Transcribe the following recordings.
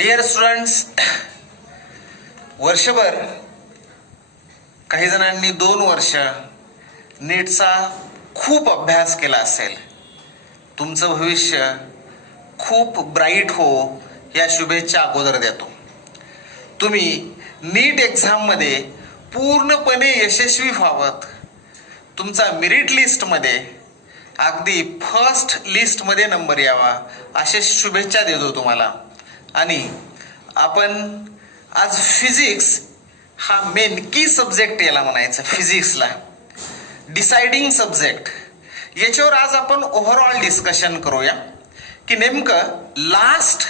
Dear students, वर्षभर काही जणांनी 2 वर्ष नीटचा खूप अभ्यास केला असेल. तुमचं भविष्य खूप ब्राईट हो या शुभेच्छा अगोदर देतो. तुम्ही नीट एक्झाममध्ये पूर्णपणे यशस्वी व्हावत, तुमचा मेरिट लिस्टमध्ये अगदी फर्स्ट लिस्टमध्ये नंबर यावा अशा शुभेच्छा देतो तुम्हाला. आणि आपण आज फिजिक्स हा मेन की सब्जेक्ट याला म्हणायचं, फिजिक्सला डिसाइडिंग सब्जेक्ट, याच्यावर आज आपण ओव्हरऑल डिस्कशन करूया की नेमकं लास्ट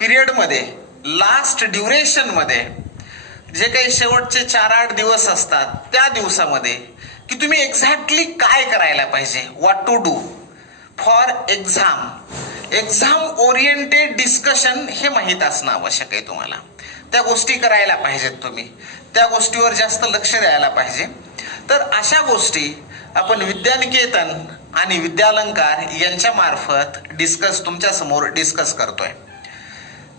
पिरियडमध्ये, लास्ट ड्युरेशनमध्ये जे काही शेवटचे 4-8 दिवस असतात त्या दिवसामध्ये की तुम्ही एक्झॅक्टली काय करायला पाहिजे, what to do for exam. Exam oriented discussion हे माहीत असणं आवश्यक आहे. तुम्हाला त्या गोष्टी करायला पाहिजेत, तुम्ही त्या गोष्टीवर जास्त लक्ष द्यायला पाहिजे. तर अशा गोष्टी आपण विद्यानिकेतन आणि विद्यालंकार यांच्या मार्फत तुमच्या समोर डिस्कस करतोय.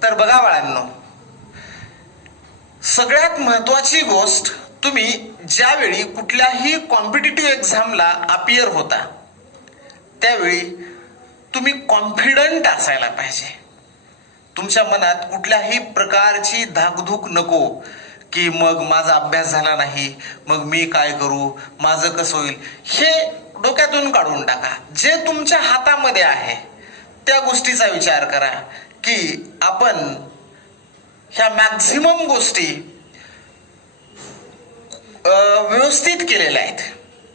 तर बघा बाळांनो, सगळ्यात महत्वाची गोष्ट, तुम्ही ज्यावेळी कुठल्याही कॉम्पिटिटिव्ह एक्झामला अपियर होता त्यावेळी तुम्ही कॉन्फिडंट असायला पाहिजे. तुमच्या मनात कुठल्याही प्रकारची धाकधूक नको की मग माझा अभ्यास झाला नाही, मग मी काय करू, माझं कसं होईल, हे डोक्यातून काढून टाका. जे तुमच्या हातामध्ये आहे त्या गोष्टीचा विचार करा की आपण ह्या मॅक्झिमम गोष्टी व्यवस्थित केलेल्या आहेत.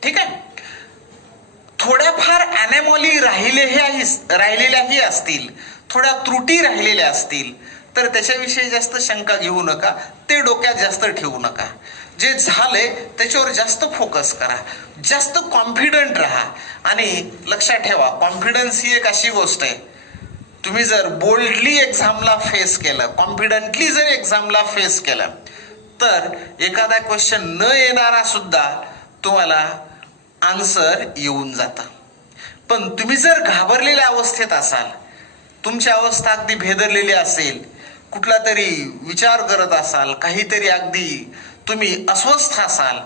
ठीक आहे, थोड्याफार अनॅमॉली राहिलेल्याही असतील, थोड्या त्रुटी राहिलेल्या असतील तर त्याच्याविषयी जास्त शंका घेऊ नका, ते डोक्यात जास्त ठेवू नका. जे झालंय त्याच्यावर जास्त फोकस करा, जास्त कॉन्फिडंट राहा. आणि लक्षात ठेवा, कॉन्फिडन्स ही एक अशी गोष्ट आहे, तुम्ही जर बोल्डली एक्झामला फेस केलं, कॉन्फिडंटली जर एक्झामला फेस केलं तर एखादा क्वेश्चन न येणारा सुद्धा तुम्हाला आन्सर येऊन जातं. पण तुम्ही जर घाबरलेल्या अवस्थेत असाल, तुमची अवस्था अगदी भेदरलेली असेल, कुठला तरी विचार करत असाल, काहीतरी अगदी तुम्ही अस्वस्थ असाल,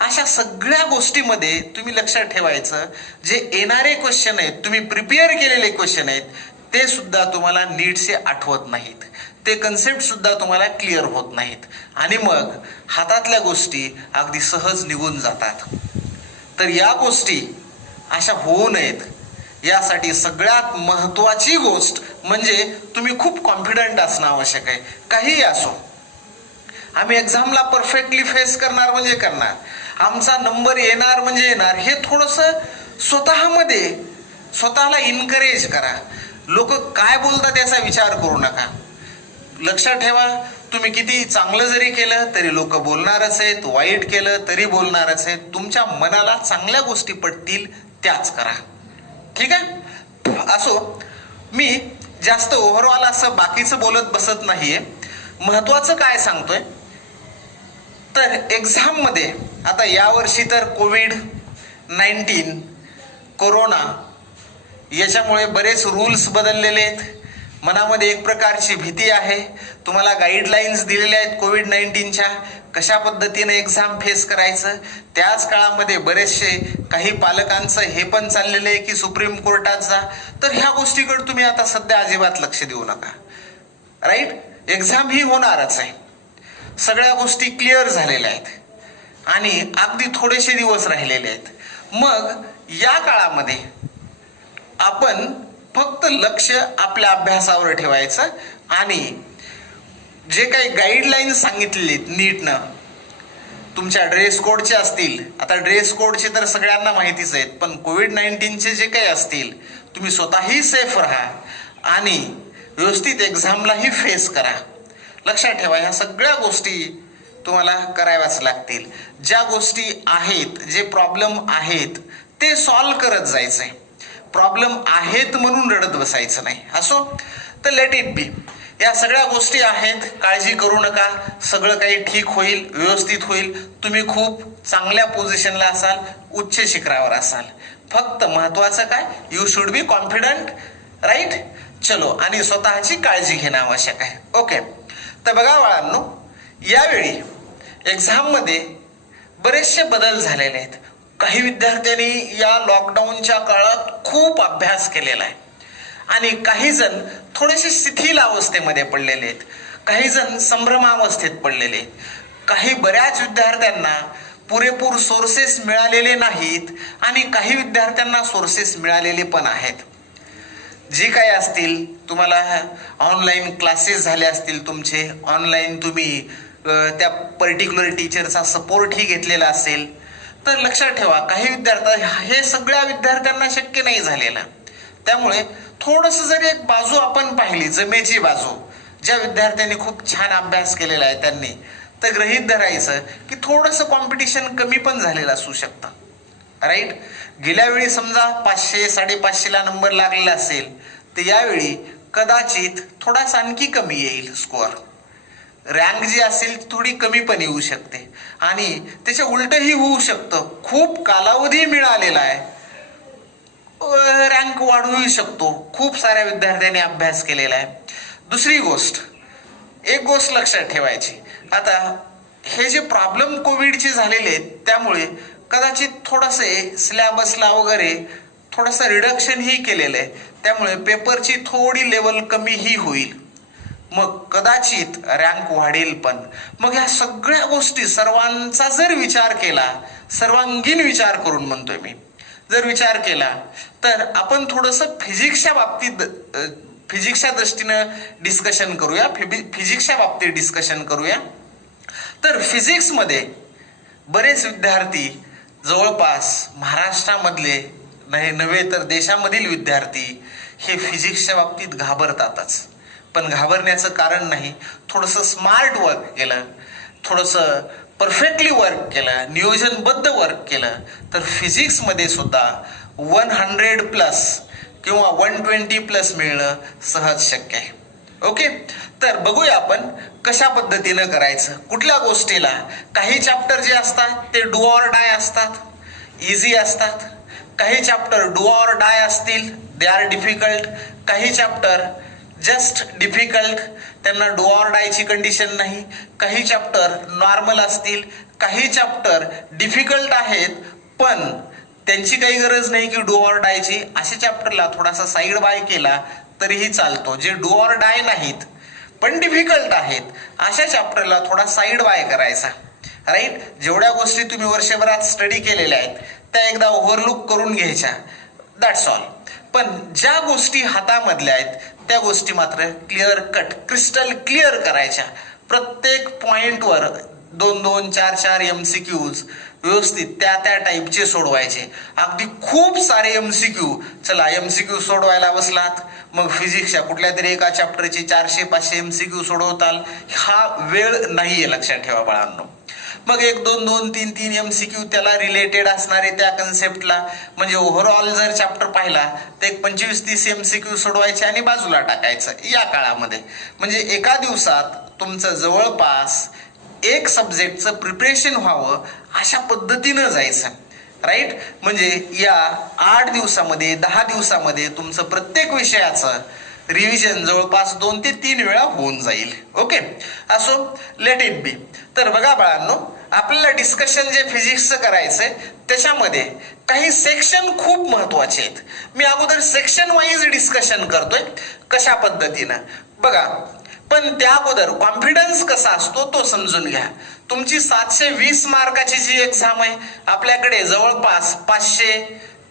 अशा सगळ्या गोष्टीमध्ये तुम्ही लक्षात ठेवायचं, जे येणारे क्वेश्चन आहेत, तुम्ही प्रिपेअर केलेले क्वेश्चन आहेत, ते सुद्धा तुम्हाला नीटचे आठवत नाहीत, ते कन्सेप्ट सुद्धा तुम्हाला क्लिअर होत नाहीत आणि मग हातातल्या गोष्टी अगदी सहज निघून जातात. तर या गोष्टी अशा होऊ नयेत यासाठी सगळ्यात महत्वाची गोष्ट म्हणजे तुम्ही खूप कॉन्फिडंट असणं आवश्यक आहे. काहीही असो, आम्ही एक्झामला परफेक्टली फेस करणार म्हणजे करणार, आमचा नंबर येणार म्हणजे येणार, हे थोडंसं स्वतःला इनकरेज करा. लोक काय बोलतात याचा विचार करू नका. लक्षात ठेवा, तुम्ही किती चांगलं जरी केलं तरी लोक बोलणारच आहेत, वाईट केलं तरी बोलणारच आहेत. तुमच्या मनाला चांगल्या गोष्टी पटतील त्याच करा. ठीक आहे, असो, मी जास्त ओव्हरऑल असं बाकीचं बोलत बसत नाहीये. महत्वाचं काय सांगतोय तर एक्झाम मध्ये आता यावर्षी तर कोविड-19 कोरोना याच्यामुळे बरेच रूल्स बदललेले आहेत. मनामध्ये एक प्रकारची भीती आहे. तुम्हाला गाईडलाईन्स दिलेल्या आहेत कोविड-19च्या, कशा पद्धतीने एक्झाम फेस करायचं. त्याच काळामध्ये बरेचसे काही पालकांचं हे पण चाललेलं आहे की सुप्रीम कोर्टात जा. तर ह्या गोष्टीकडे तुम्ही आता सध्या अजिबात लक्ष देऊ नका. राईट, एक्झाम ही होणारच आहे, सगळ्या गोष्टी क्लिअर झालेल्या आहेत आणि अगदी थोडेसे दिवस राहिलेले आहेत. मग या काळामध्ये आपण फक्त लक्ष आपल्या अभ्यासावर ठेवायचं आणि जे काही गाईडलाईन्स सांगितलेले नीटनं, तुमच्या ड्रेस कोडचे असतील, आता ड्रेस कोडचे तर सगळ्यांना माहितीच आहेत, पण कोविड-19चे जे काही असतील, तुम्ही स्वतःही सेफ राहा आणि व्यवस्थित एक्झामलाही फेस करा. लक्षात ठेवा, ह्या सगळ्या गोष्टी तुम्हाला कराव्याच लागतील. ज्या गोष्टी आहेत, जे प्रॉब्लेम आहेत ते सॉल्व्ह करत जायचंय. प्रॉब्लेम आहेत म्हणून रडत बसायचं नाही. असो, तर लेट इट बी. या सगळ्या गोष्टी आहेत, काळजी करू नका, सगळं काही ठीक होईल, व्यवस्थित होईल. तुम्ही खूप चांगल्या पोझिशनला असाल, उच्च शिखरावर असाल. फक्त महत्वाचं काय, you should be confident. Right, चलो, आणि स्वतःची काळजी घेणं आवश्यक आहे. ओके, तर बघा बाळांनो, यावेळी एक्झाममध्ये बरेचसे बदल झालेले आहेत. काही विद्यार्थ्यांनी या लॉकडाऊनच्या काळात खूप अभ्यास केलेला आहे आणि काही जण थोडेसे शिथिल अवस्थेमध्ये पडलेले आहेत, काही जण संभ्रमावस्थेत पडलेले आहेत. काही बऱ्याच विद्यार्थ्यांना पुरेपूर सोर्सेस मिळालेले नाहीत आणि काही विद्यार्थ्यांना सोर्सेस मिळालेले पण आहेत. जे काही असतील, तुम्हाला ऑनलाईन क्लासेस झाले असतील, तुमचे ऑनलाईन तुम्ही त्या पर्टिक्युलर टीचरचा सपोर्टही घेतलेला असेल, तर लक्षात ठेवा काही विद्यार्थी, हे सगळ्या विद्यार्थ्यांना शक्य नाही झालेलं. त्यामुळे थोडंसं जरी एक बाजू आपण पाहिली, जमेची बाजू, ज्या विद्यार्थ्यांनी खूप छान अभ्यास केलेला आहे त्यांनी, तर गृहीत धरायचं की थोडंसं कॉम्पिटिशन कमी पण झालेलं असू शकतं. राईट, गेल्या वेळी समजा 500 550ला नंबर लागलेला असेल, तर यावेळी कदाचित थोडासा आणखी कमी येईल स्कोअर. रँक जी असेल ती थोडी कमी पण येऊ शकते आणि त्याच्या उलटही होऊ शकतं. खूप कालावधी मिळालेला आहे, रँक वाढवू शकतो. खूप साऱ्या विद्यार्थ्यांनी अभ्यास केलेला आहे. दुसरी गोष्ट, एक गोष्ट लक्षात ठेवायची, आता हे जे प्रॉब्लेम कोविडचे झालेले आहेत त्यामुळे कदाचित थोडंसं सिलेबसला वगैरे थोडंसं रिडक्शनही केलेलं आहे. त्यामुळे पेपरची थोडी लेवल कमीही होईल, मग कदाचित रँक वाढेल पण. मग ह्या सगळ्या गोष्टी सर्वांचा जर विचार केला, सर्वांगीण विचार करून म्हणतोय मी, जर विचार केला तर आपण थोडंसं फिजिक्सच्या दृष्टीनं डिस्कशन करूया. फिजिक्सच्या बाबतीत डिस्कशन करूया. तर फिजिक्समध्ये बरेच विद्यार्थी, जवळपास महाराष्ट्रामधले नव्हे तर देशामधील विद्यार्थी, हे फिजिक्सच्या बाबतीत घाबरतातच. पण घाबरण्याचं कारण नाही, थोडंसं स्मार्ट वर्क केलं, थोडंसं परफेक्टली वर्क केलं, नियोजनबद्ध वर्क केलं, तर फिजिक्समध्ये सुद्धा 100+ किंवा 120+ मिळणं सहज शक्य आहे. ओके, तर बघूया आपण कशा पद्धतीनं करायचं. कुठल्या गोष्टीला, काही चॅप्टर जे असतात ते डू ऑर डाय असतात, इझी असतात. काही चॅप्टर डू ऑर डाय असतील, दे आर डिफिकल्ट. काही चॅप्टर जस्ट डिफिकल्ट, त्यांना डू ऑर डायची कंडिशन नाही. काही चॅप्टर नॉर्मल असतील, काही चॅप्टर डिफिकल्ट आहेत पण त्यांची काही गरज नाही की डू ऑर डायची. अशा चॅप्टरला थोडासा साईड बाय केला तरीही चालतो. जे डू ऑर डाय नाहीत पण डिफिकल्ट आहेत, अशा चॅप्टरला थोडा साईड बाय करायचा. राईट, जेवढ्या गोष्टी तुम्ही वर्षभरात स्टडी केलेल्या आहेत त्या एकदा ओव्हरलुक करून घ्यायच्या, दॅट्स ऑल. पण ज्या गोष्टी हातामधल्या आहेत त्या गोष्टी मात्र क्लिअर कट, क्रिस्टल क्लिअर करायच्या. प्रत्येक पॉइंटवर 2-2, 4-4 MCQs व्यवस्थित त्या टाईपचे सोडवायचे. अगदी खूप सारे MCQ, चला MCQ सोडवायला बसलात, मग फिजिक्सच्या कुठल्या तरी एका चॅप्टरचे 400-500 MCQ सोडवताल, हा वेळ नाहीये, लक्षात ठेवा बाळांनो. मग 1-2-2-3-3 MCQ त्याला रिलेटेड असणारे त्या कन्सेप्टला, म्हणजे ओव्हरऑल जर चॅप्टर पाहिला तर एक 25-30 MCQ सोडवायचे आणि बाजूला टाकायचं या काळामध्ये. म्हणजे एका दिवसात तुमचं जवळपास एक सब्जेक्टचं प्रिपरेशन व्हावं अशा पद्धतीनं जायचं. राईट, म्हणजे या 8 दिवसामध्ये 10 दिवसामध्ये तुमचं प्रत्येक विषयाचं रिव्हिजन जवळपास 2 ते 3 वेळा होऊन जाईल. ओके, असो, लेट इट बी. तर बघा बाळांनो, आपल्याला डिस्कशन जे फिजिक्सचं करायचंय त्याच्यामध्ये काही सेक्शन खूप महत्वाचे आहेत. मी अगोदर सेक्शन वाईज डिस्कशन करतोय कशा पद्धतीनं बघा. पण त्या अगोदर कॉन्फिडन्स कसा असतो तो समजून घ्या. तुमची 720 मार्काची जी एक्झाम आहे, आपल्याकडे जवळपास 500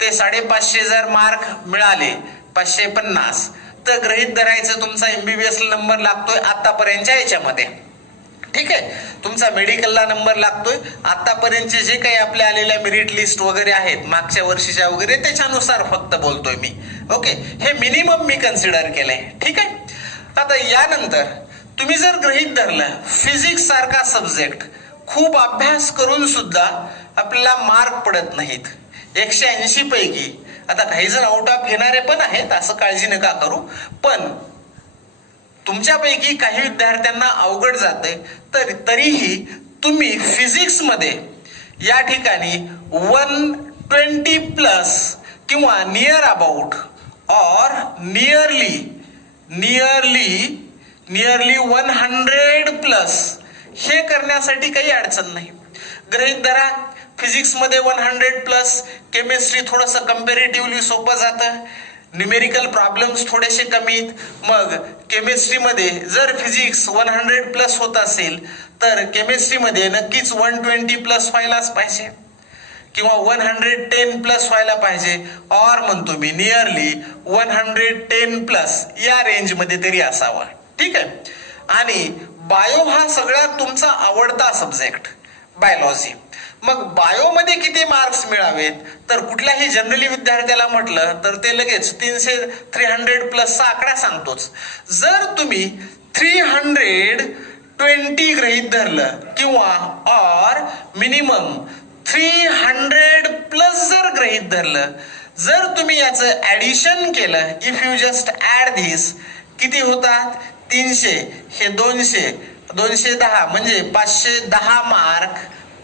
ते 550 जर मार्क मिळाले, 550, तर गृहीत धरायचं तुमचा MBBS ला नंबर लागतोय आतापर्यंतच्या याच्यामध्ये. ठीक आहे, तुमचा मेडिकलला नंबर लागतोय आतापर्यंतचे जे काही आपल्या आलेल्या मेरिट लिस्ट वगैरे आहेत मागच्या वर्षीच्या वगैरे, त्याच्यानुसार फक्त बोलतोय मी. ओके, हे मिनिमम मी कन्सिडर केलंय. ठीक आहे, आता यानंतर तुम्ही जर गृहीत धरलं फिजिक्स सारखा सब्जेक्ट खूप अभ्यास करून सुद्धा आपल्याला मार्क पडत नाहीत 180 पैकी. आता काही जण आउट ऑफ घेणारे पण आहेत, असं काळजी नका करू, पण तुमच्यापैकी काही विद्यार्थ्यांना अवघड जाते, तर तरीही तुम्ही फिजिक्स मध्ये या ठिकाणी 120+ किंवा नियर अबाउट और नियरली नियरली 100 प्लस, हे करण्यासाठी काही अडचण नाही. गृहीत धरा फिजिक्स मध्ये 100 प्लस, केमिस्ट्री थोडस कंपॅरेटिव्हली सोपं जातं, न्यूमेरिकल प्रॉब्लेम्स थोडेसे कमीत. मग केमिस्ट्रीमध्ये जर फिजिक्स 100 प्लस होत असेल तर केमिस्ट्रीमध्ये नक्कीच 120 प्लस व्हायलाच पाहिजे किंवा 110 प्लस व्हायला पाहिजे. और म्हणतो मी नियरली 110 प्लस या रेंजमध्ये तरी असावा. ठीक आहे. आणि बायो हा सगळ्यात तुमचा आवडता सब्जेक्ट, बायोलॉजी. मग बायोमध्ये किती मार्क्स मिळावेत तर कुठल्याही जनरली विद्यार्थ्याला म्हटलं तर ते लगेच 300 प्लसचा आकडा सांगतोच. जर तुम्ही 320 गृहीत धरलं किंवा और मिनिमम 300 प्लस जर गृहीत धरलं, जर तुम्ही याचं ऍडिशन केलं, if you just add this, किती होतात 300, हे 200, 210 म्हणजे 510 मार्क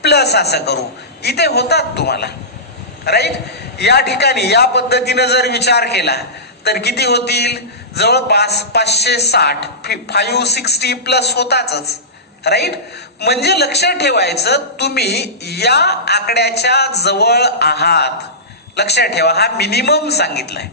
प्लस असं करू इथे होतात तुम्हाला. राईट. या ठिकाणी या पद्धतीने जर विचार केला तर किती होतील, जवळपास 560, 560 प्लस होताच. राईट. म्हणजे लक्षात ठेवायचं तुम्ही या आकड्याच्या जवळ आहात. लक्षात ठेवा हा मिनिमम सांगितलाय.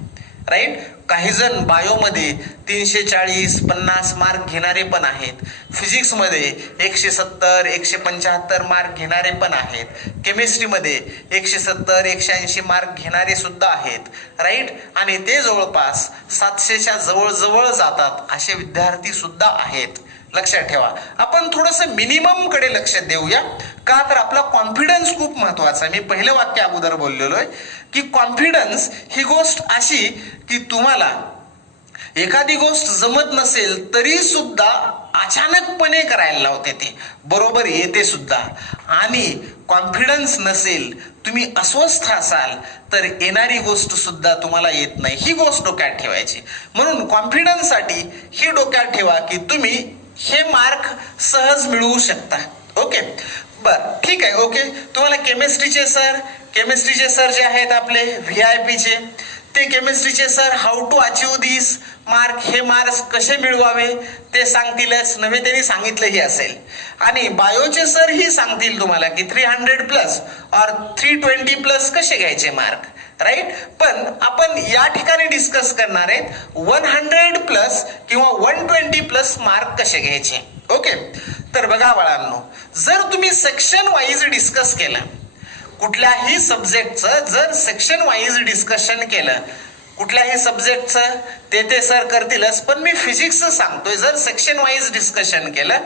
राईट. काही जण बायोमध्ये 340, 50 मार्क घेणारे पण आहेत, फिजिक्समध्ये 170, 175 मार्क घेणारे पण आहेत, केमिस्ट्रीमध्ये 170, 180 मार्क घेणारे सुद्धा आहेत. राईट. आणि ते जवळपास 700च्या जवळ जातात असे विद्यार्थी सुद्धा आहेत. लक्षात ठेवा आपण थोडस मिनिमम कडे लक्ष देऊया, का तर आपला कॉन्फिडन्स खूप महत्वाचा. मी पहिलं वाक्य अगोदर बोललेलो आहे की कॉन्फिडन्स ही गोष्ट अशी की तुम्हाला एखादी गोष्ट जमत नसेल तरी सुद्धा अचानकपणे करायला लावते, ते बरोबर येते सुद्धा. आणि कॉन्फिडन्स नसेल, तुम्ही अस्वस्थ असाल तर येणारी गोष्ट सुद्धा तुम्हाला येत नाही. ही गोष्ट डोक्यात ठेवायची. म्हणून कॉन्फिडन्स साठी ही डोक्यात ठेवा की तुम्ही हे मार्क सहज मिळवू शकता. ओके. बर ठीक आहे. ओके. तुम्हाला केमिस्ट्रीचे सर जे आहेत आपले VIP चे, ते केमिस्ट्रीचे sir how to achieve this mark, हे मार्क्स कसे मिळवावे ते सांगतीलच, नव्हे त्यांनी सांगितलंही असेल. आणि बायोचे सर ही सांगतील तुम्हाला की 300 प्लस और 320 प्लस कसे घ्यायचे मार्क. राईट. पण आपण या ठिकाणी डिस्कस करणार आहेत 100 प्लस किंवा 120 प्लस मार्क कसे घ्यायचे. ओके. तर बघा बाळांनो, जर तुम्ही सेक्शन वाईज डिस्कस केलं, कुठल्याही सब्जेक्टचं जर सेक्शन वाईज डिस्कशन केलं, कुठल्याही सब्जेक्टचं ते सर करतीलच, पण मी फिजिक्सचं सांगतोय, जर सेक्शन वाईज डिस्कशन केलं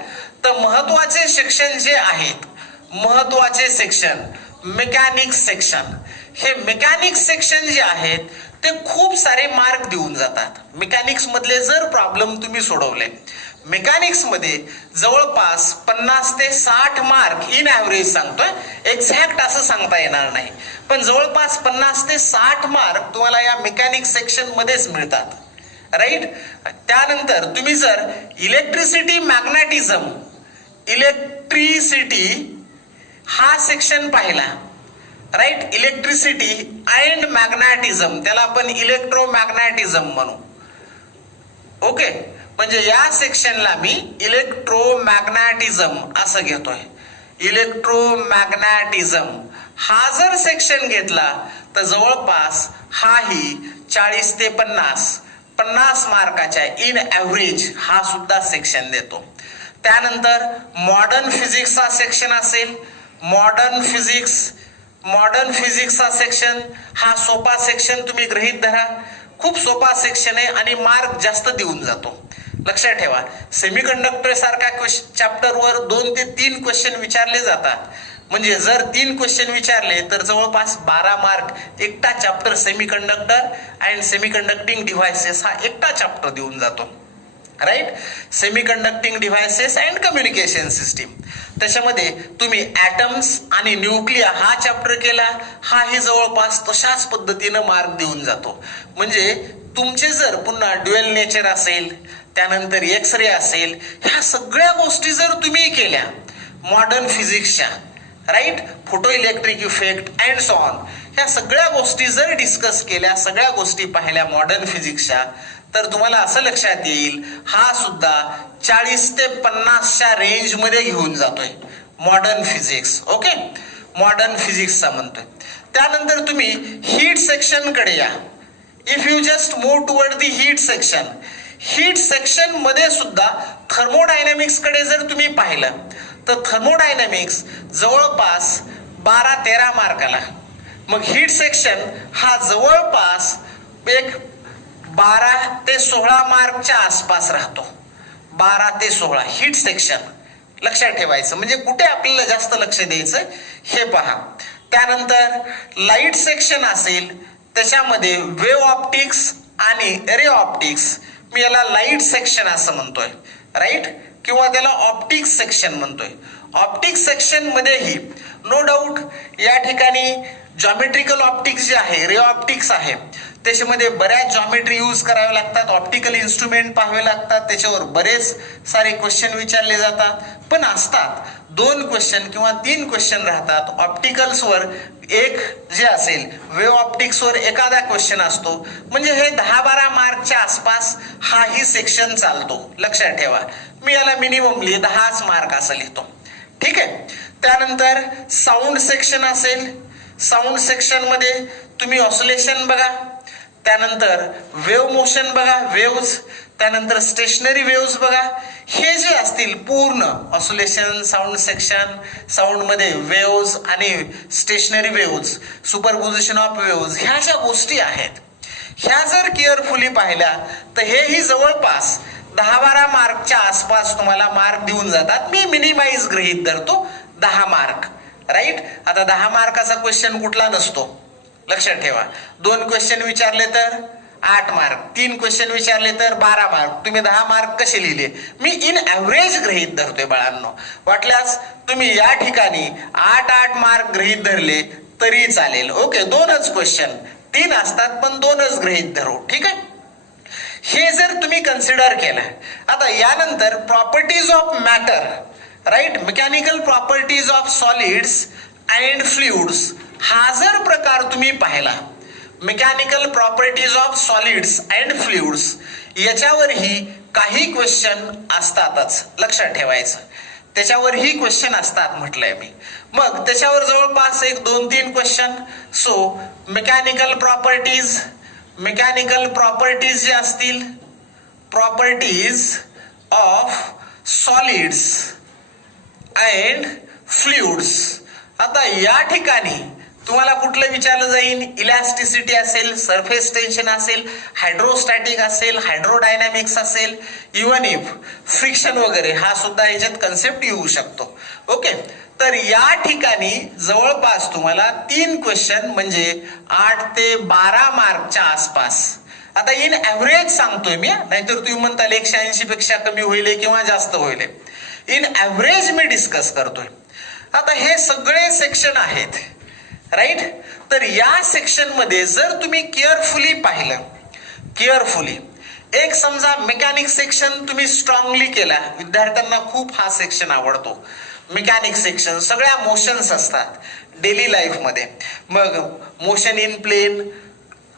तर महत्वाचे सेक्शन जे आहेत, महत्वाचे सेक्शन मेकॅनिक्स सेक्शन, हे मेकॅनिक्स सेक्शन जे आहेत ते खूप सारे मार्क देऊन जातात. मेकॅनिक्स मधले जर प्रॉब्लेम तुम्ही सोडवले, मेकॅनिक्स मध्ये जवळपास 50 ते 60 मार्क इन ऍव्हरेज सांगतोय, एक्झॅक्ट असं सांगता येणार नाही, पण जवळपास 50 ते 60 मार्क तुम्हाला या मेकॅनिक्स सेक्शन मध्येच मिळतात. राईट. त्यानंतर तुम्ही जर इलेक्ट्रिसिटी हा सेक्शन पाहिला, राईट, इलेक्ट्रिसिटी अँड मॅग्नेटिझम, त्याला आपण इलेक्ट्रोमॅग्नेटिझम म्हणू. ओके. म्हणजे या सेक्शनला मी इलेक्ट्रोमॅग्नेटिझम असं घेतोय. इलेक्ट्रोमॅग्नेटिझम हा जर सेक्शन घेतला तर जवळपास हाही 40 ते 50 मार्काच्या इन ऍव्हरेज हा सुद्धा सेक्शन देतो. त्यानंतर मॉडर्न फिजिक्सचा सेक्शन असेल, मॉडर्न फिजिक्सचा सेक्शन हा सोपा सेक्शन तुम्ही गृहीत धरा, खूप सोपा सेक्शन आहे आणि मार्क जास्त देऊन जातो. लक्षात ठेवा सेमीकंडक्टर सारख्या चॅप्टरवर 2 ते 3 क्वेश्चन विचारले जातात. म्हणजे जर 3 क्वेश्चन विचारले तर जवळपास 12 मार्क एकटा chapter semiconductor and semiconducting devices हा एकटा चॅप्टर देऊन जातो. Right. Semiconducting devices and communication system, त्याच्यामध्ये तुम्ही ऍटम्स आणि न्यूक्लिया हा चॅप्टर केला, हाही जवळपास तशाच पद्धतीनं मार्क देऊन जातो. म्हणजे तुमचे जर पुन्हा ड्युएल नेचर असेल, त्यानंतर एक्स रे असेल, ह्या सगळ्या गोष्टी जर तुम्ही केल्या मॉडर्न फिजिक्सच्या, right, photoelectric effect and so on, ह्या सगळ्या गोष्टी जर डिस्कस केल्या, सगळ्या गोष्टी पाहिल्या मॉडर्न फिजिक्सच्या, तर तुम्हाला असं लक्षात येईल हा सुद्धा 40 ते 50च्या रेंज मध्ये घेऊन जातोय मॉडर्न फिजिक्स. ओके, मॉडर्न फिजिक्सचा म्हणतोय. त्यानंतर तुम्ही हीट सेक्शन कडे या. If you just move toward the heat section, heat section मध्ये सुद्धा थर्मोडायनॅमिक्स कडे जर तुम्ही पाहिलं तर थर्मोडायनॅमिक्स जवळपास 12-13 मार्काला. मग हीट सेक्शन हा जवळपास एक 12 ते 16 मार्कच्या आसपास राहतो. 12 ते 16 हीट सेक्शन लक्षात ठेवायचं. म्हणजे कुठे आपल्याला जास्त लक्ष द्यायचं हे पहा. त्यानंतर लाईट सेक्शन असेल त्याच्यामध्ये वेव्ह ऑप्टिक्स आणि रे ऑप्टिक्स, मी याला लाईट सेक्शन असं म्हणतोय, राईट, किंवा त्याला ऑप्टिक्स सेक्शन म्हणतोय. ऑप्टिक्स सेक्शन मध्येही नो डाऊट या ठिकाणी जॉमेट्रिकल ऑप्टिक्स जे आहे, रे ऑप्टिक्स आहे, त्याच्यामध्ये बऱ्याच जॉमेट्री यूज करावे लागतात, ऑप्टिकल इन्स्ट्रुमेंट पाहावे लागतात, त्याच्यावर बरेच सारे क्वेश्चन विचारले जातात. पण असतात 2 क्वेश्चन किंवा 3 क्वेश्चन राहतात. ऑप्टिकल्सवर एक जे असेल, वेव्ह ऑप्टिक्सवर एखादा क्वेश्चन असतो. म्हणजे हे 10-12 मार्कच्या आसपास हाही सेक्शन चालतो. लक्षात ठेवा, मी याला मिनिममली 10 मार्क असं लिहितो. ठीक आहे. त्यानंतर साऊंड सेक्शन असेल. साऊंड सेक्शन मध्ये तुम्ही ऑसिलेशन बघा, त्यानंतर वेव्ह मोशन बघा, वेव्हज, त्यानंतर स्टेशनरी वेव्हज बघा. हे जे असतील पूर्ण ऑसिलेशन, साऊंड सेक्शन, साऊंड मध्ये वेव्हज आणि stationary waves, superposition of waves, ह्या ज्या गोष्टी आहेत ह्या जर केअरफुली पाहिल्या तर हेही जवळपास 10-12 मार्कच्या आसपास तुम्हाला मार्क देऊन जातात. मी मिनिमाइज गृहीत धरतो 10 मार्क, राईट. आता 10 मार्काचा क्वेश्चन कुठला नसतो, लक्षात ठेवा. 2 क्वेश्चन विचारले तर 8 मार्क, 3 क्वेश्चन विचारले तर 12 मार्क. तुम्ही 10 मार्क कसे लिहिले? मी इन ऍव्हरेज गृहीत धरतोय बाळांनो. वाटल्यास तुम्ही या ठिकाणी 8-8 मार्क गृहीत धरले तरी चालेल. ओके, 2च क्वेश्चन, 3 असतात पण 2च गृहीत धरू. ठीक आहे. हे जर तुम्ही कन्सिडर केलं. आता यानंतर properties of matter, right, mechanical properties of solids and fluids, हा जर प्रकार तुम्ही पाहिला, mechanical properties of solids and fluids, याच्यावरही काही क्वेश्चन असतातच. लक्षात ठेवायचं, त्याच्यावरही क्वेश्चन असतात म्हटलंय मी. मग त्याच्यावर जवळपास 1-2-3 question. So mechanical properties, mechanical properties जे असतील, properties of solids and fluids. आता या ठिकाणी तुम्हाला कुठलं विचारलं जाईल? इलॅस्टिसिटी असेल, सरफेस टेन्शन असेल, हायड्रोस्टॅटिक असेल, हायड्रोडायनॅमिक्स असेल, इव्हन इफ फ्रिक्शन वगैरे, हा सुद्धा याच्यात कन्सेप्ट येऊ शकतो. ओके, तर या ठिकाणी जवळपास तुम्हाला 3 क्वेश्चन म्हणजे 8 ते 12 मार्कच्या आसपास. आता इन ऍव्हरेज सांगतोय मी, नाहीतर तुम्ही म्हणताल 180 पेक्षा कमी होईल किंवा जास्त होईल. इन ऍव्हरेज मी डिस्कस करतोय. आता हे सगळे सेक्शन आहेत, राईट. तर या सेक्शन मध्ये जर तुम्ही केअरफुली पाहिलं, केअरफुली, एक समजा मेकॅनिक सेक्शन तुम्ही स्ट्रॉंगली केला, विद्यार्थ्यांना खूप हा सेक्शन आवडतो. मेकॅनिक सेक्शन सगळ्या मोशन्स असतात डेली लाईफ मध्ये. मग मोशन इन प्लेन,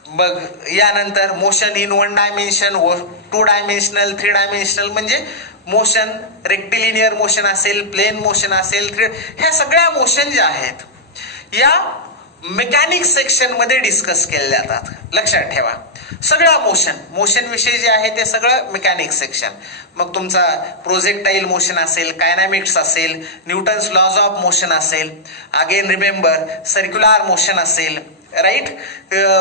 मग यानंतर motion in 1 dimension, 2 dimensional, 3 dimensional, म्हणजे मोशन रेक्टिलिनियर मोशन असेल, प्लेन मोशन असेल, ह्या सगळ्या मोशन ज्या आहेत या मेकॅनिक सेक्शन मध्ये डिस्कस केल्या जातात. लक्षात ठेवा, सगळ्या मोशन विषयी जे आहे ते सगळं मेकॅनिक सेक्शन. मग तुमचा प्रोजेक्टाईल मोशन असेल, कायनॅमिक्स असेल, न्यूटन्स लॉज ऑफ मोशन असेल, अगेन रिमेंबर सर्क्युलर मोशन असेल, राईट,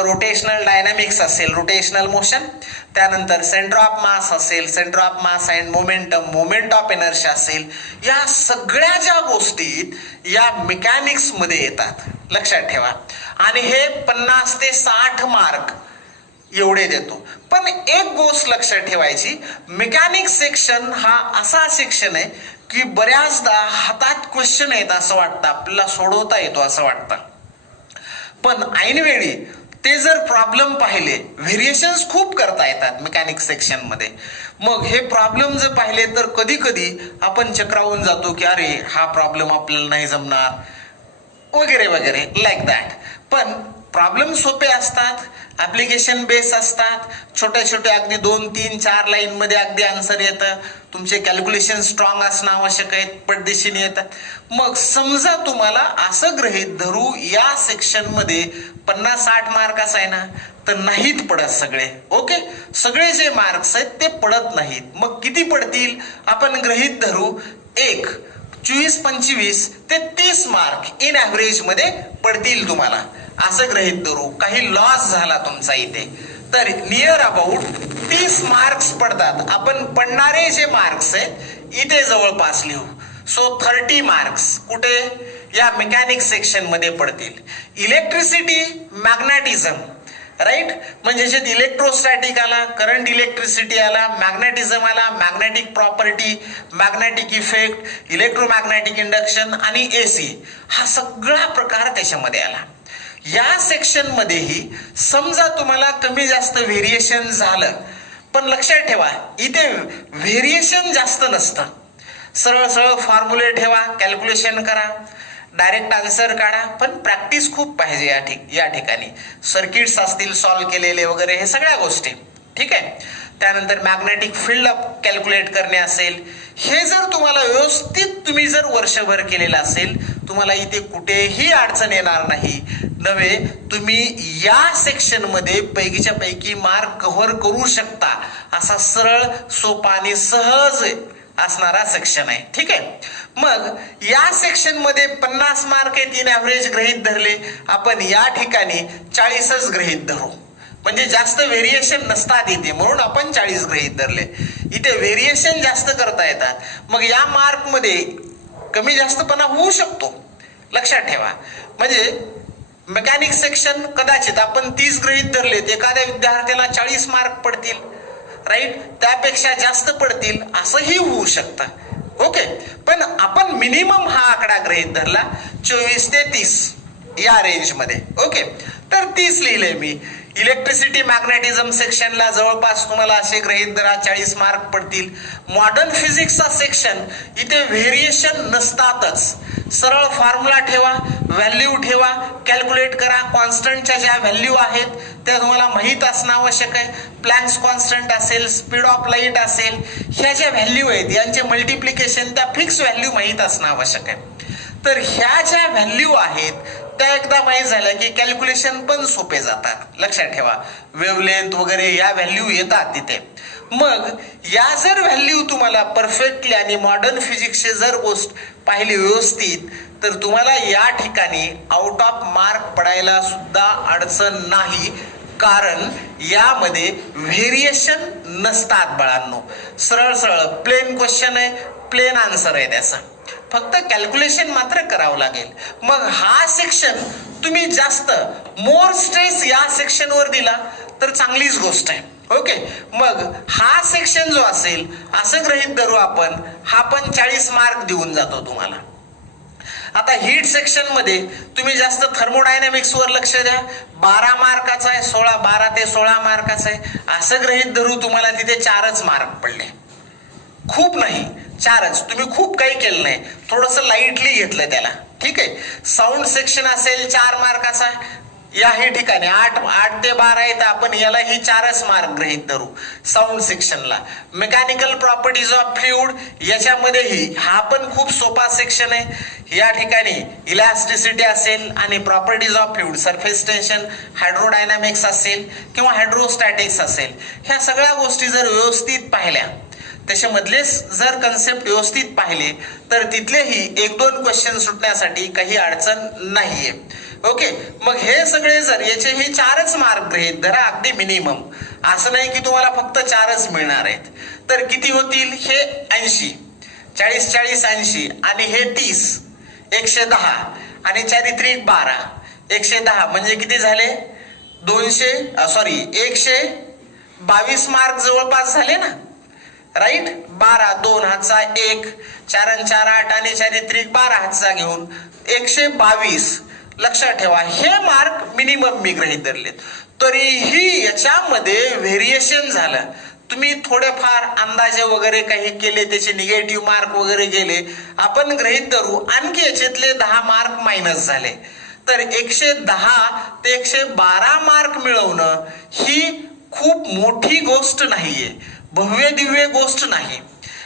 रोटेशनल डायनॅमिक्स असेल, रोटेशनल मोशन, त्यानंतर सेंटर ऑफ मास असेल, centre of mass and momentum, moment of energy असेल. या सगळ्या ज्या गोष्टी या मेकॅनिक्स मध्ये येतात, लक्षात ठेवा. आणि हे 50 ते 60 मार्क एवढे देतो. पण एक गोष्ट लक्षात ठेवायची, मेकॅनिक सेक्शन हा असा सेक्शन आहे की बऱ्याचदा हातात क्वेश्चन येत असं वाटतं, आपल्याला सोडवता येतो असं वाटतं. पण ऐनवेळी ते जर प्रॉब्लेम पाहिले, व्हेरिएशन्स खूप करता येतात मेकॅनिक सेक्शन मध्ये. मग हे प्रॉब्लेम जर पाहिले तर कधी कधी आपण चक्रावून जातो की अरे हा प्रॉब्लेम आपल्याला नाही जमणार वगैरे वगैरे, लाईक दॅट. पण प्रॉब्लेम सोपे असतात, ऍप्लिकेशन बेस असतात, छोट्या छोट्या अगदी 2, 3, 4 लाईन मध्ये अगदी आन्सर येतं. तुमचे कॅल्क्युलेशन स्ट्रॉंग असणं आवश्यक आहे, पटदिशीने येतात. मग समजा तुम्हाला असं गृहीत धरू या सेक्शन मध्ये 50-60 मार्काचा आहे ना, तर नाहीत पडत सगळे. ओके, सगळे जे मार्क्स आहेत ते पडत नाहीत. मग किती पडतील आपण गृहीत धरू, 24-25 ते 30 मार्क इन ऍव्हरेज मध्ये पडतील तुम्हाला, असं गृहीत धरू. काही लॉस झाला तुमचा इथे तर नियर अबाउट 30 मार्क्स पडतात. आपण पडणारे जे मार्क्स आहेत इथे जवळपास लिहू. सो 30 मार्क्स कुठे, या मेकॅनिक सेक्शन मध्ये पडतील. इलेक्ट्रिसिटी, मॅग्नेटिझम, राईट, म्हणजे ज्यात इलेक्ट्रोस्टॅटिक आला, करंट इलेक्ट्रिसिटी आला, मॅग्नेटिझम आला, magnetic property, magnetic effect, electromagnetic induction आणि एसी, हा सगळा प्रकार त्याच्यामध्ये आला. या सेक्शन मध्येही समजा तुम्हाला कमी जास्त व्हेरिएशन झालं, पण लक्षात ठेवा इथे व्हेरिएशन जास्त नसतं. सरळ सरळ फॉर्म्युले ठेवा, कॅल्क्युलेशन करा, डायरेक्ट आन्सर काढा, पण प्रॅक्टिस खूप पाहिजे या ठिकाणी. सर्किट्स असतील सॉल्व्ह केलेले वगैरे, हे सगळ्या गोष्टी, ठीक आहे. त्यानंतर मॅग्नेटिक फील्ड कॅल्क्युलेट करणे असेल, हे जर तुम्हाला व्यवस्थित तुम्ही जर वर्षभर केलेलं असेल, तुम्हाला इथे कुठेही अडचण येणार नाही. नव्हे, तुम्ही या सेक्शन मध्ये पैकीच्या पैकी मार्क कव्हर करू शकता असा सरळ, सोपा आणि सहज असणारा सेक्शन आहे, ठीक आहे. मग या सेक्शन मध्ये 50 मार्क आहेत इन ऍव्हरेज गृहीत धरले, आपण या ठिकाणी 40च गृहीत धरू. म्हणजे जास्त व्हेरिएशन नसतात इथे, म्हणून आपण 40 गृहीत धरले. इथे व्हेरिएशन जास्त करता येतात, मग या मार्क मध्ये कमी जास्तपणा होऊ शकतो, लक्षात ठेवा. म्हणजे मेकॅनिक सेक्शन कदाचित आपण 30 गृहीत धरलेत, एखाद्या विद्यार्थ्याला 40 मार्क पडतील, राईट, त्यापेक्षा जास्त पडतील असंही होऊ शकतं. ओके, पण आपण मिनिमम हा आकडा गृहीत धरला 24 ते 30 या रेंज मध्ये. ओके, तर 30 लिहिले मी. इलेक्ट्रिसिटी मॅग्नेटिझम सेक्शनला जवळपास तुम्हाला असे गृहीत धरा 40 मार्क पडतील. मॉडर्न फिजिक्सचा सेक्शन, इथे व्हेरिएशन नसतातच. सरळ फॉर्म्युला ठेवा, व्हॅल्यू ठेवा, कॅल्क्युलेट करा. कॉन्स्टंटच्या ज्या व्हॅल्यू आहेत त्या तुम्हाला माहीत असणं आवश्यक आहे. प्लँक्स कॉन्स्टंट असेल, स्पीड ऑफ लाईट असेल, ह्या ज्या व्हॅल्यू आहेत यांचे मल्टिप्लिकेशन त्या फिक्स व्हॅल्यू माहीत असणं आवश्यक आहे. तर ह्या ज्या व्हॅल्यू आहेत त्या एकदा माहीत झाल्या की कॅल्क्युलेशन पण सोपे जातात. लक्षात ठेवा, वेव्हलेंथ वगैरे या व्हॅल्यू येतात तिथे. मग या जर व्हॅल्यू तुम्हाला परफेक्टली आणि मॉडर्न फिजिक्सचे जर गोष्ट पाहिली व्यवस्थित, तर तुम्हाला या ठिकाणी आउट ऑफ मार्क पडायला सुद्धा अडचण नाही, कारण यामध्ये व्हेरिएशन नसतात बाळांनो. सरळ सरळ प्लेन क्वेश्चन आहे, प्लेन आन्सर आहे त्याचा, फक्त कॅल्क्युलेशन मात्र करावं लागेल. मग हा सेक्शन तुम्ही जास्त मोर स्ट्रेस या सेक्शनवर दिला तर चांगलीच गोष्ट आहे. ओके, मग हा सेक्शन जो असेल असं गृहीत धरू आपण, हा पण 40 मार्क देऊन जातो तुम्हाला. आता हीट सेक्शन मध्ये तुम्ही जास्त थर्मोडायनॅमिक्स वर लक्ष द्या. 12 मार्काचा आहे, 12 ते 16 मार्काचा आहे असं गृहीत धरू, तुम्हाला तिथे 4च मार्क पडले. खूप नाही, 4च. तुम्ही खूप काही केलं नाही, थोडस लाईटली घेतलं त्याला, ठीक आहे. साऊंड सेक्शन असेल 4 मार्काचा, याही ठिकाणी 8 ते 12 आहेत, आपण यालाही 4च मार्क गृहीत धरू साऊंड सेक्शनला. मेकॅनिकल प्रॉपर्टीज ऑफ फ्लुइड याच्यामध्येही हा पण खूप सोपा सेक्शन आहे. या ठिकाणी इलॅस्टिसिटी असेल आणि properties of fluid, surface tension, hydrodynamics असेल किंवा हायड्रोस्टॅटिक्स असेल, ह्या सगळ्या गोष्टी जर व्यवस्थित पाहिल्या, त्याच्यामधले जर कन्सेप्ट व्यवस्थित पाहिले, तर तिथलेही 1-2 क्वेश्चन सुटण्यासाठी काही अडचण नाहीये. ओके, मग हे सगळे जर याचे हे 4च मार्क गृहीत धरा, अगदी मिनिमम. असं नाही की तुम्हाला फक्त 4च मिळणार आहेत. तर किती होतील, हे 80, 40 80 आणि हे 30, 110 आणि 4 त्रिक 12, 110 म्हणजे किती झाले, 122 मार्क जवळपास झाले ना, राईट. 12, 2 हातचा 1, 4 4 8 आणि 4 त्रिक 12 हातचा घेऊन 122. लक्षात ठेवा, हे मार्क मिनिमम मी गृहीत धरलेत. तरीही याच्यामध्ये व्हेरिएशन झालं, तुम्ही थोडेफार अंदाजे वगैरे काही केले, त्याचे निगेटिव्ह मार्क वगैरे गेले, आपण गृहीत धरू आणखी याच्यातले 10 मार्क मायनस झाले. तर 110 ते 112 मार्क मिळवणं ही खूप मोठी गोष्ट नाहीये, भव्य दिव्य गोष्ट नाही.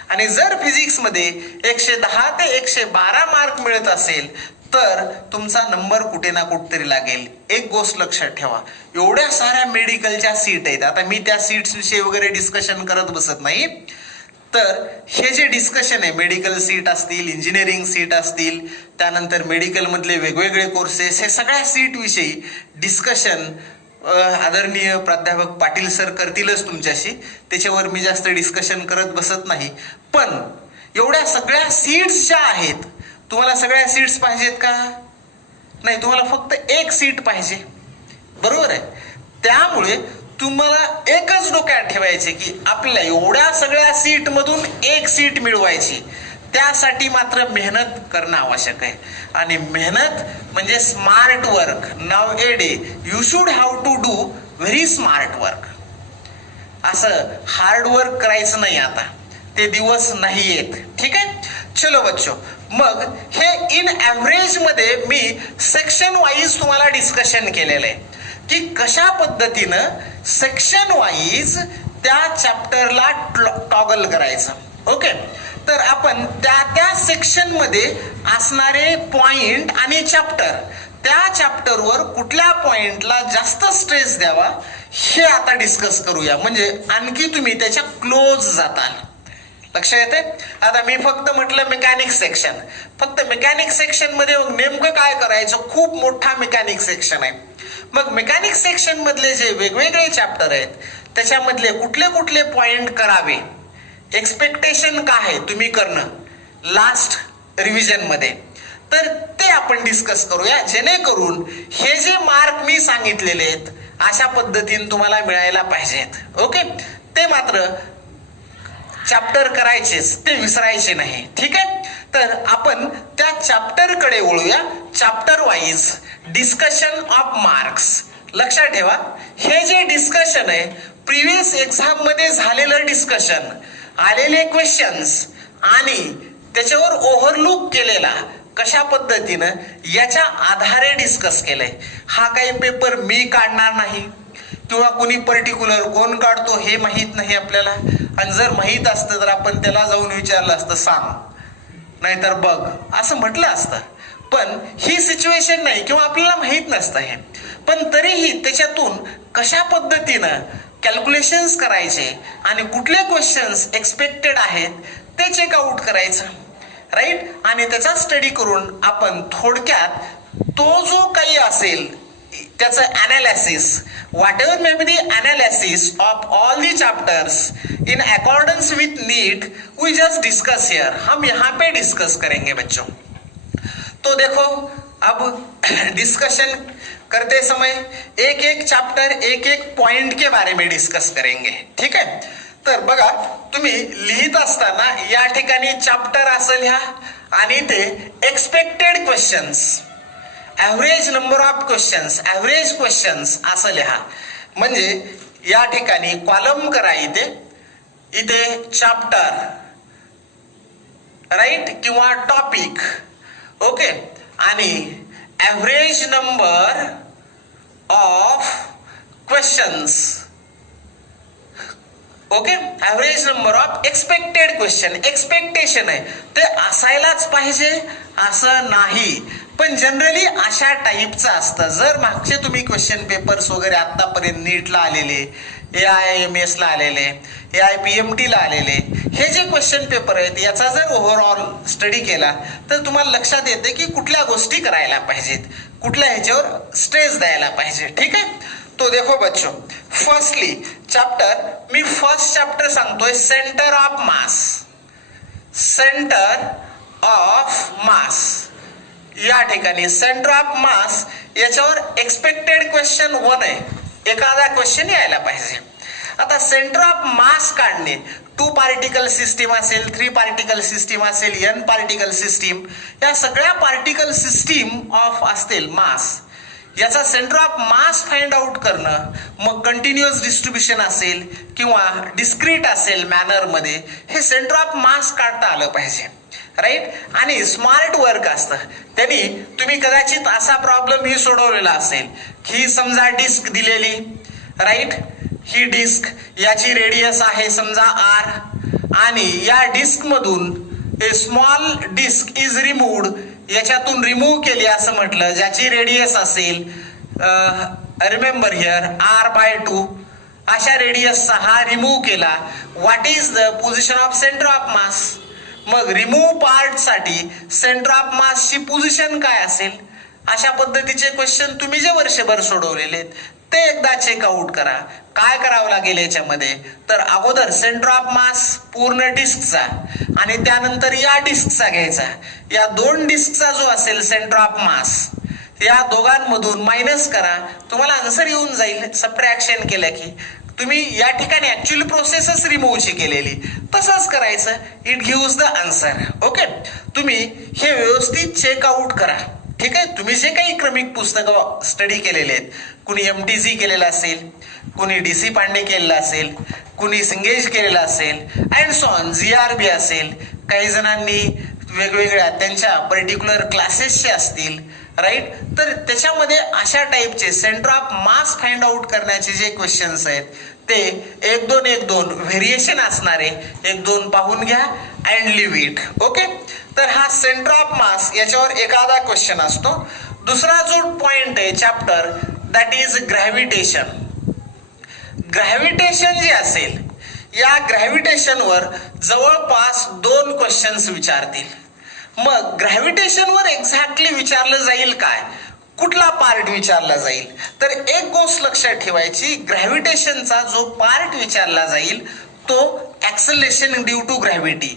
आणि जर फिजिक्समध्ये 110 ते 112 मार्क मिळत असेल तर तुमचा नंबर कुठे ना कुठेतरी लागेल. एक गोष्ट लक्षात ठेवा, एवढ्या साऱ्या मेडिकलच्या सीट आहेत. आता मी त्या सीट्स विषयी वगैरे डिस्कशन करत बसत नाही. तर हे जे डिस्कशन आहे, मेडिकल सीट असतील, इंजिनिअरिंग सीट असतील, त्यानंतर मेडिकल मधले वेगवेगळे कोर्सेस, हे सगळ्या सीट विषयी डिस्कशन आदरणीय प्राध्यापक पाटील सर करतीलच तुमच्याशी. त्याच्यावर मी जास्त डिस्कशन करत बसत नाही. पण एवढ्या सगळ्या सीट्स ज्या आहेत, तुम्हाला सगळ्या सीट्स पाहिजेत का? नाही, तुम्हाला फक्त एक सीट पाहिजे, बरोबर आहे. त्यामुळे तुम्हाला एकच डोक्यात ठेवायचे की आपल्याला एवढ्या सगळ्या सीट मधून एक सीट मिळवायची. त्यासाठी मात्र मेहनत करणं आवश्यक आहे. आणि मेहनत म्हणजे smart work. Now a day you should have to do very smart work. असं हार्ड वर्क करायचं नाही, आता ते दिवस नाही येत. ठीक आहे, चलो बच्चो. मग हे इन ऍव्हरेज मध्ये मी सेक्शन वाईज तुम्हाला डिस्कशन केलेलं आहे की कशा पद्धतीनं सेक्शन वाईज त्या चॅप्टरला टॉगल करायचं. ओके, तर आपण त्या सेक्शन मध्ये असणारे पॉइंट आणि चॅप्टर, त्या चॅप्टरवर कुठल्या पॉइंटला जास्त स्ट्रेस द्यावा हे आता डिस्कस करूया. म्हणजे आणखी तुम्ही त्याच्या क्लोज जाताल. लक्ष येते? आता मी फक्त म्हटलं मेकॅनिक्स सेक्शन. फक्त मेकॅनिक्स सेक्शन मध्ये नेमकं काय करायचं? खूप मोठा मेकॅनिक्स सेक्शन आहे. मग मेकॅनिक्स सेक्शन मधले जे वेगवेगळे चॅप्टर आहेत त्याच्यामधले कुठले कुठले पॉइंट करावे, एक्सपेक्टेशन काय आहे तुम्ही करणं लास्ट रिव्हिजन मध्ये, तर ते आपण डिस्कस करूया. जेणेकरून हे जे मार्क मी सांगितलेले आहेत अशा पद्धतीने तुम्हाला मिळायला पाहिजेत. ओके, ते मात्र चॅप्टर करायचेच, ते विसरायचे नाही. ठीक आहे, तर आपण त्या चॅप्टर कडे वळूया. Chapter wise discussion of marks. लक्षात ठेवा, हे जे डिस्कशन आहे प्रिव्हियस एक्झाम मध्ये झालेलं डिस्कशन, आलेले क्वेश्चन्स आणि त्याच्यावर ओव्हरलुक केलेला कशा पद्धतीनं याच्या आधारे डिस्कस केलंय. हा काही पेपर मी काढणार नाही किंवा कोणी पर्टिक्युलर कोण काढतो हे माहित नाही आपल्याला. आणि जर माहित असतं तर आपण त्याला जाऊन विचारलं असतं, सांग, नाहीतर बघ, असं म्हटलं असतं. पण ही सिच्युएशन नाही किंवा आपल्याला माहित नसतं हे. पण तरीही त्याच्यातून कशा पद्धतीनं कॅल्क्युलेशन्स करायचे आणि कुठले क्वेश्चन्स एक्सपेक्टेड आहेत ते चेकआउट करायचं, राईट. आणि त्याचा स्टडी करून आपण थोडक्यात तो जो काही असेल त्याचं analysis, whatever may be the analysis of all the chapters in accordance with NEET, we just discuss here. हम यहाँ पे डिस्कस करेंगे बच्चों. तो देखो, अब डिस्कशन करते समय एक एक चैप्टर, एक एक पॉइंट के बारे में डिस्कस करेंगे. ठीक है, तर बघा, तुम्ही लिहित असताना या ठिकाणी चॅप्टर असं लिहा आणि ते expected questions, average number of questions, average questions असं लिहा. म्हणजे या ठिकाणी कॉलम करा, इथे चॅप्टर, राईट, किंवा टॉपिक. ओके, आणि average number of questions. Okay, average number of expected question. Expectation आहे ते असायलाच पाहिजे असं नाही, पण जनरली अशा टाईपचं असतं. जर मागचे तुम्ही क्वेश्चन पेपर्स वगैरे आतापर्यंत नीटला आलेले, AIMS ला आलेले, AIPMT ला आलेले, हे जे क्वेश्चन पेपर आहेत याचा जर ओव्हरऑल स्टडी केला तर तुम्हाला लक्षात येते की कुठल्या गोष्टी करायला पाहिजेत, कुठल्या ह्याच्यावर स्ट्रेस द्यायला पाहिजे. ठीक आहे, तो देखो बच्चों, फर्स्टली चॅप्टर, मी फर्स्ट चॅप्टर सांगतोय, centre of mass. Centre of mass या ठिकाणी सेंटर ऑफ मास याच्यावर एक्सपेक्टेड क्वेश्चन 1 आहे, एखादा क्वेश्चन यायला पाहिजे. आता सेंटर ऑफ मास काढणे, 2 पार्टिकल सिस्टीम असेल, 3 पार्टिकल सिस्टीम असेल, N पार्टिकल सिस्टीम, या सगळ्या पार्टिकल सिस्टीम ऑफ असतील मास, याचा centre of mass find out करणं, मग कंटिन्युअस डिस्ट्रीब्युशन असेल किंवा डिस्क्रीट असेल मॅनर मध्ये, हे सेंटर ऑफ मास काढता आलं पाहिजे. राईट. आणि स्मार्ट वर्क असतं. त्यांनी तुम्ही कदाचित असा प्रॉब्लेम ही सोडवलेला असेल की समजा डिस्क दिलेली, राईट. ही डिस्क, याची रेडियस आहे समजा आर, आणि या डिस्क मधून ए स्मॉल डिस्क इज रिमूव्ड, याच्यातून रिमूव्ह केली असं म्हटलं, ज्याची रेडियस असेल रिमेंबर हिअर r/2, अशा रेडियसचा हा रिमूव्ह केला. What is the position of centre of mass? मग रिमूव्ह पार्ट साठी सेंटर ऑफ मासची पोझिशन काय असेल? अशा पद्धतीचे क्वेश्चन तुम्ही जे वर्षभर सोडवलेले आहेत ते एकदा चेकआउट करा. काय करावं लागेल याच्यामध्ये? तर अगोदर सेंटर ऑफ मास पूर्ण डिस्कचा आणि त्यानंतर या डिस्कचा घ्यायचा. या दोन डिस्कचा जो असेल सेंटर ऑफ मास, या दोघांमधून मायनस करा, तुम्हाला आन्सर येऊन जाईल. सबट्रॅक्शन केलं की तुम्ही या ठिकाणी ऍक्च्युअली प्रोसेसच रिमूव्हची केलेली, तसंच करायचं. It gives the answer. Okay, तुम्ही हे व्यवस्थित चेकआउट करा. ठीक आहे. तुम्ही जे काही क्रमिक पुस्तकं स्टडी केलेले आहेत, कुणी MTC केलेलं असेल, कुणी DC पांडे केलेलं असेल, कुणी सिंगेज केलेलं असेल, अँड सो ऑन, GRB असेल, काही जणांनी वेगवेगळ्या त्यांच्या पर्टिक्युलर क्लासेसचे असतील, राईट. तर त्याच्यामध्ये अशा टाईपचे centre of mass find out करण्याचे जे क्वेश्चन्स आहेत ते एक दोन व्हेरिएशन असणारे एक दोन पाहून घ्या अँड लिव्ह इट. ओके. तर हा सेंटर ऑफ मास याच्यावर एखादा क्वेश्चन असतो. दुसरा जो पॉइंट आहे chapter, that is gravitation. Gravitation जे असेल, या ग्रॅव्हिटेशनवर जवळपास 2 क्वेश्चन्स विचारतील. मग ग्रॅव्हिटेशनवर एक्झॅक्टली विचारलं जाईल काय? कुठला पार्ट विचारला जाईल? तर एक गोष्ट लक्षात ठेवायची, ग्रॅव्हिटेशनचा जो पार्ट विचारला जाईल तो ऍक्सेलरेशन ड्यू टू ग्रॅव्हिटी.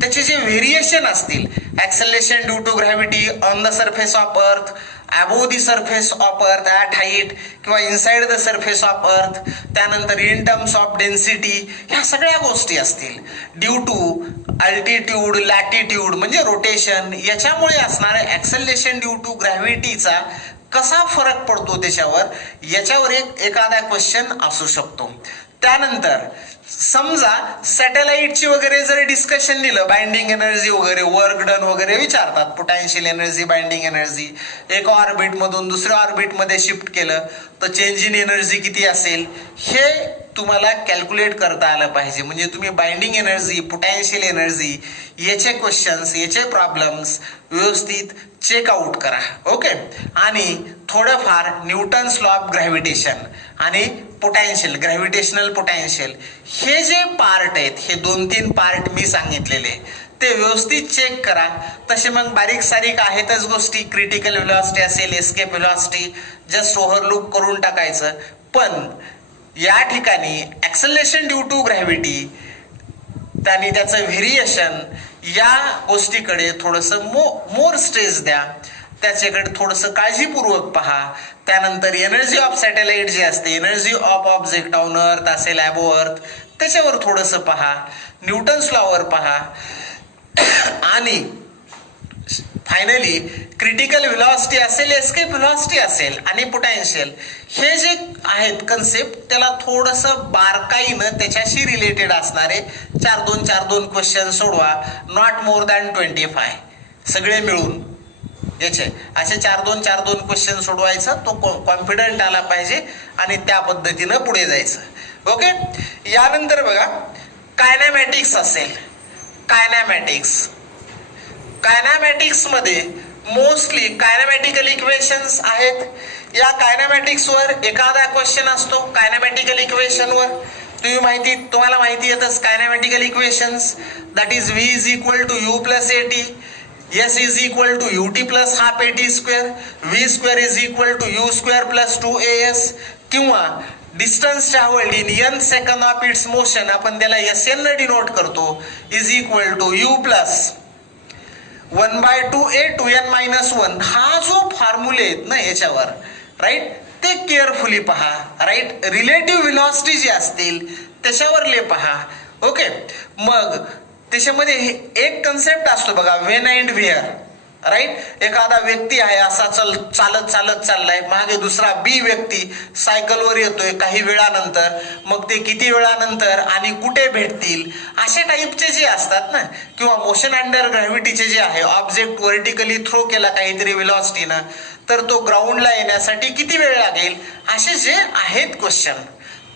त्याचे जे व्हेरिएशन असतील, acceleration due to gravity on the surface of earth, above the surface of earth at height किंवा inside the surface of earth, त्यानंतर इन टर्म्स ऑफ डेन्सिटी, ह्या सगळ्या गोष्टी असतील. ड्यू टू अल्टिट्यूड, लॅटिट्यूड म्हणजे रोटेशन, याच्यामुळे असणारे ऍक्सेलरेशन ड्यू टू ग्रॅव्हिटीचा कसा फरक पडतो त्याच्यावर, याच्यावर एखादा क्वेश्चन असू शकतो. त्यानंतर समजा सॅटेलाइटची वगैरे जर डिस्कशन दिलं, बाइंडिंग एनर्जी वगैरे, वर्क डन वगैरे विचारतात, पोटेन्शियल एनर्जी, बाइंडिंग एनर्जी, एका ऑर्बिट मधून दुसऱ्या ऑर्बिट मध्ये शिफ्ट केलं तर चेंज इन एनर्जी किती असेल, हे तुम्हाला कॅल्क्युलेट करता आलं पाहिजे. म्हणजे तुम्ही बाइंडिंग एनर्जी, पोटेन्शियल एनर्जी याचे क्वेश्चन्स, याचे प्रॉब्लेम्स व्यवस्थित चेकआउट करा. ओके. आणि थोडंफार न्यूटन्स लॉ ऑफ ग्रॅव्हिटेशन आणि पोटेन्शियल, ग्रॅव्हिटेशनल पोटेन्शियल, हे जे पार्ट आहेत, हे 2-3 पार्ट मी सांगितलेले ते व्यवस्थित चेक करा. तसे मग बारीक सारीक आहेतच गोष्टी, क्रिटिकल व्हेलॉसिटी असेल, एस्केप व्हेलॉसिटी, जस्ट ओव्हरलुक करून टाकायचं. पण या ठिकाणी ऍक्सेलरेशन ड्यू टू ग्रॅव्हिटी आणि त्याचं व्हेरिएशन, या गोष्टीकडे थोडंसं मोर स्ट्रेस द्या, त्याच्याकडे थोडंसं काळजीपूर्वक पहा. त्यानंतर एनर्जी ऑफ सॅटेलाइट जे असते, energy of object on earth असेल, अबो अर्थ, त्याच्यावर थोडंसं पहा. न्यूटन्स लॉवर पहा. आणि फायनली क्रिटिकल व्हेलॉसिटी असेल, एस्केप व्हेलॉसिटी असेल आणि पोटेन्शियल, हे जे आहेत कन्सेप्ट, त्याला थोडंसं बारकाईनं त्याच्याशी रिलेटेड असणारे 4-2 क्वेश्चन सोडवा. नॉट मोर दॅन 25 सगळे मिळून याचे असे 4-2 क्वेश्चन सोडवायचं. तो कॉन्फिडंट आला पाहिजे आणि त्या पद्धतीनं पुढे जायचं. ओके. यानंतर बघा कायनॅमॅटिक्स असेल. कायनॅमॅटिक्स मध्ये मोस्टली कायनॅमॅटिकल इक्वेशन्स आहेत. या कायनॅमॅटिक्स वर एखादा क्वेश्चन असतो. कायनॅमॅटिकल इक्वेशन वर तुम्हाला माहिती येतच kinematical equations, that is V is equal to U plus AT, S is equal to ut plus half at square, v square is equal to u square plus 2as, किंवा distance travelled in n second of its motion, आपण त्याला SN ने denote करतो, is equal to u plus 1/2a 2n-1. हा जो फॉर्म्युले आहेत ना याच्यावर, राईट, ते केअरफुली पहा. राईट, रिलेटिव्ह व्हेलॉसिटी जी असतील त्याच्यावरले पहा. ओके. मग त्याच्यामध्ये एक कन्सेप्ट असतो बघा, व्हेन अँड व्हेअर. राईट. एखादा व्यक्ती आहे असा चालत चालत चाललाय, मागे दुसरा बी व्यक्ती सायकलवर येतोय काही वेळानंतर, मग ते किती वेळानंतर आणि कुठे भेटतील अशा टाईपचे जे असतात ना, किंवा मोशन अंडर ग्रॅव्हिटीचे जे आहे, ऑब्जेक्ट व्हर्टिकली थ्रो केला काहीतरी व्हेलॉसिटीनं तर तो ग्राउंडला येण्यासाठी किती वेळ लागेल, असे जे आहेत क्वेश्चन,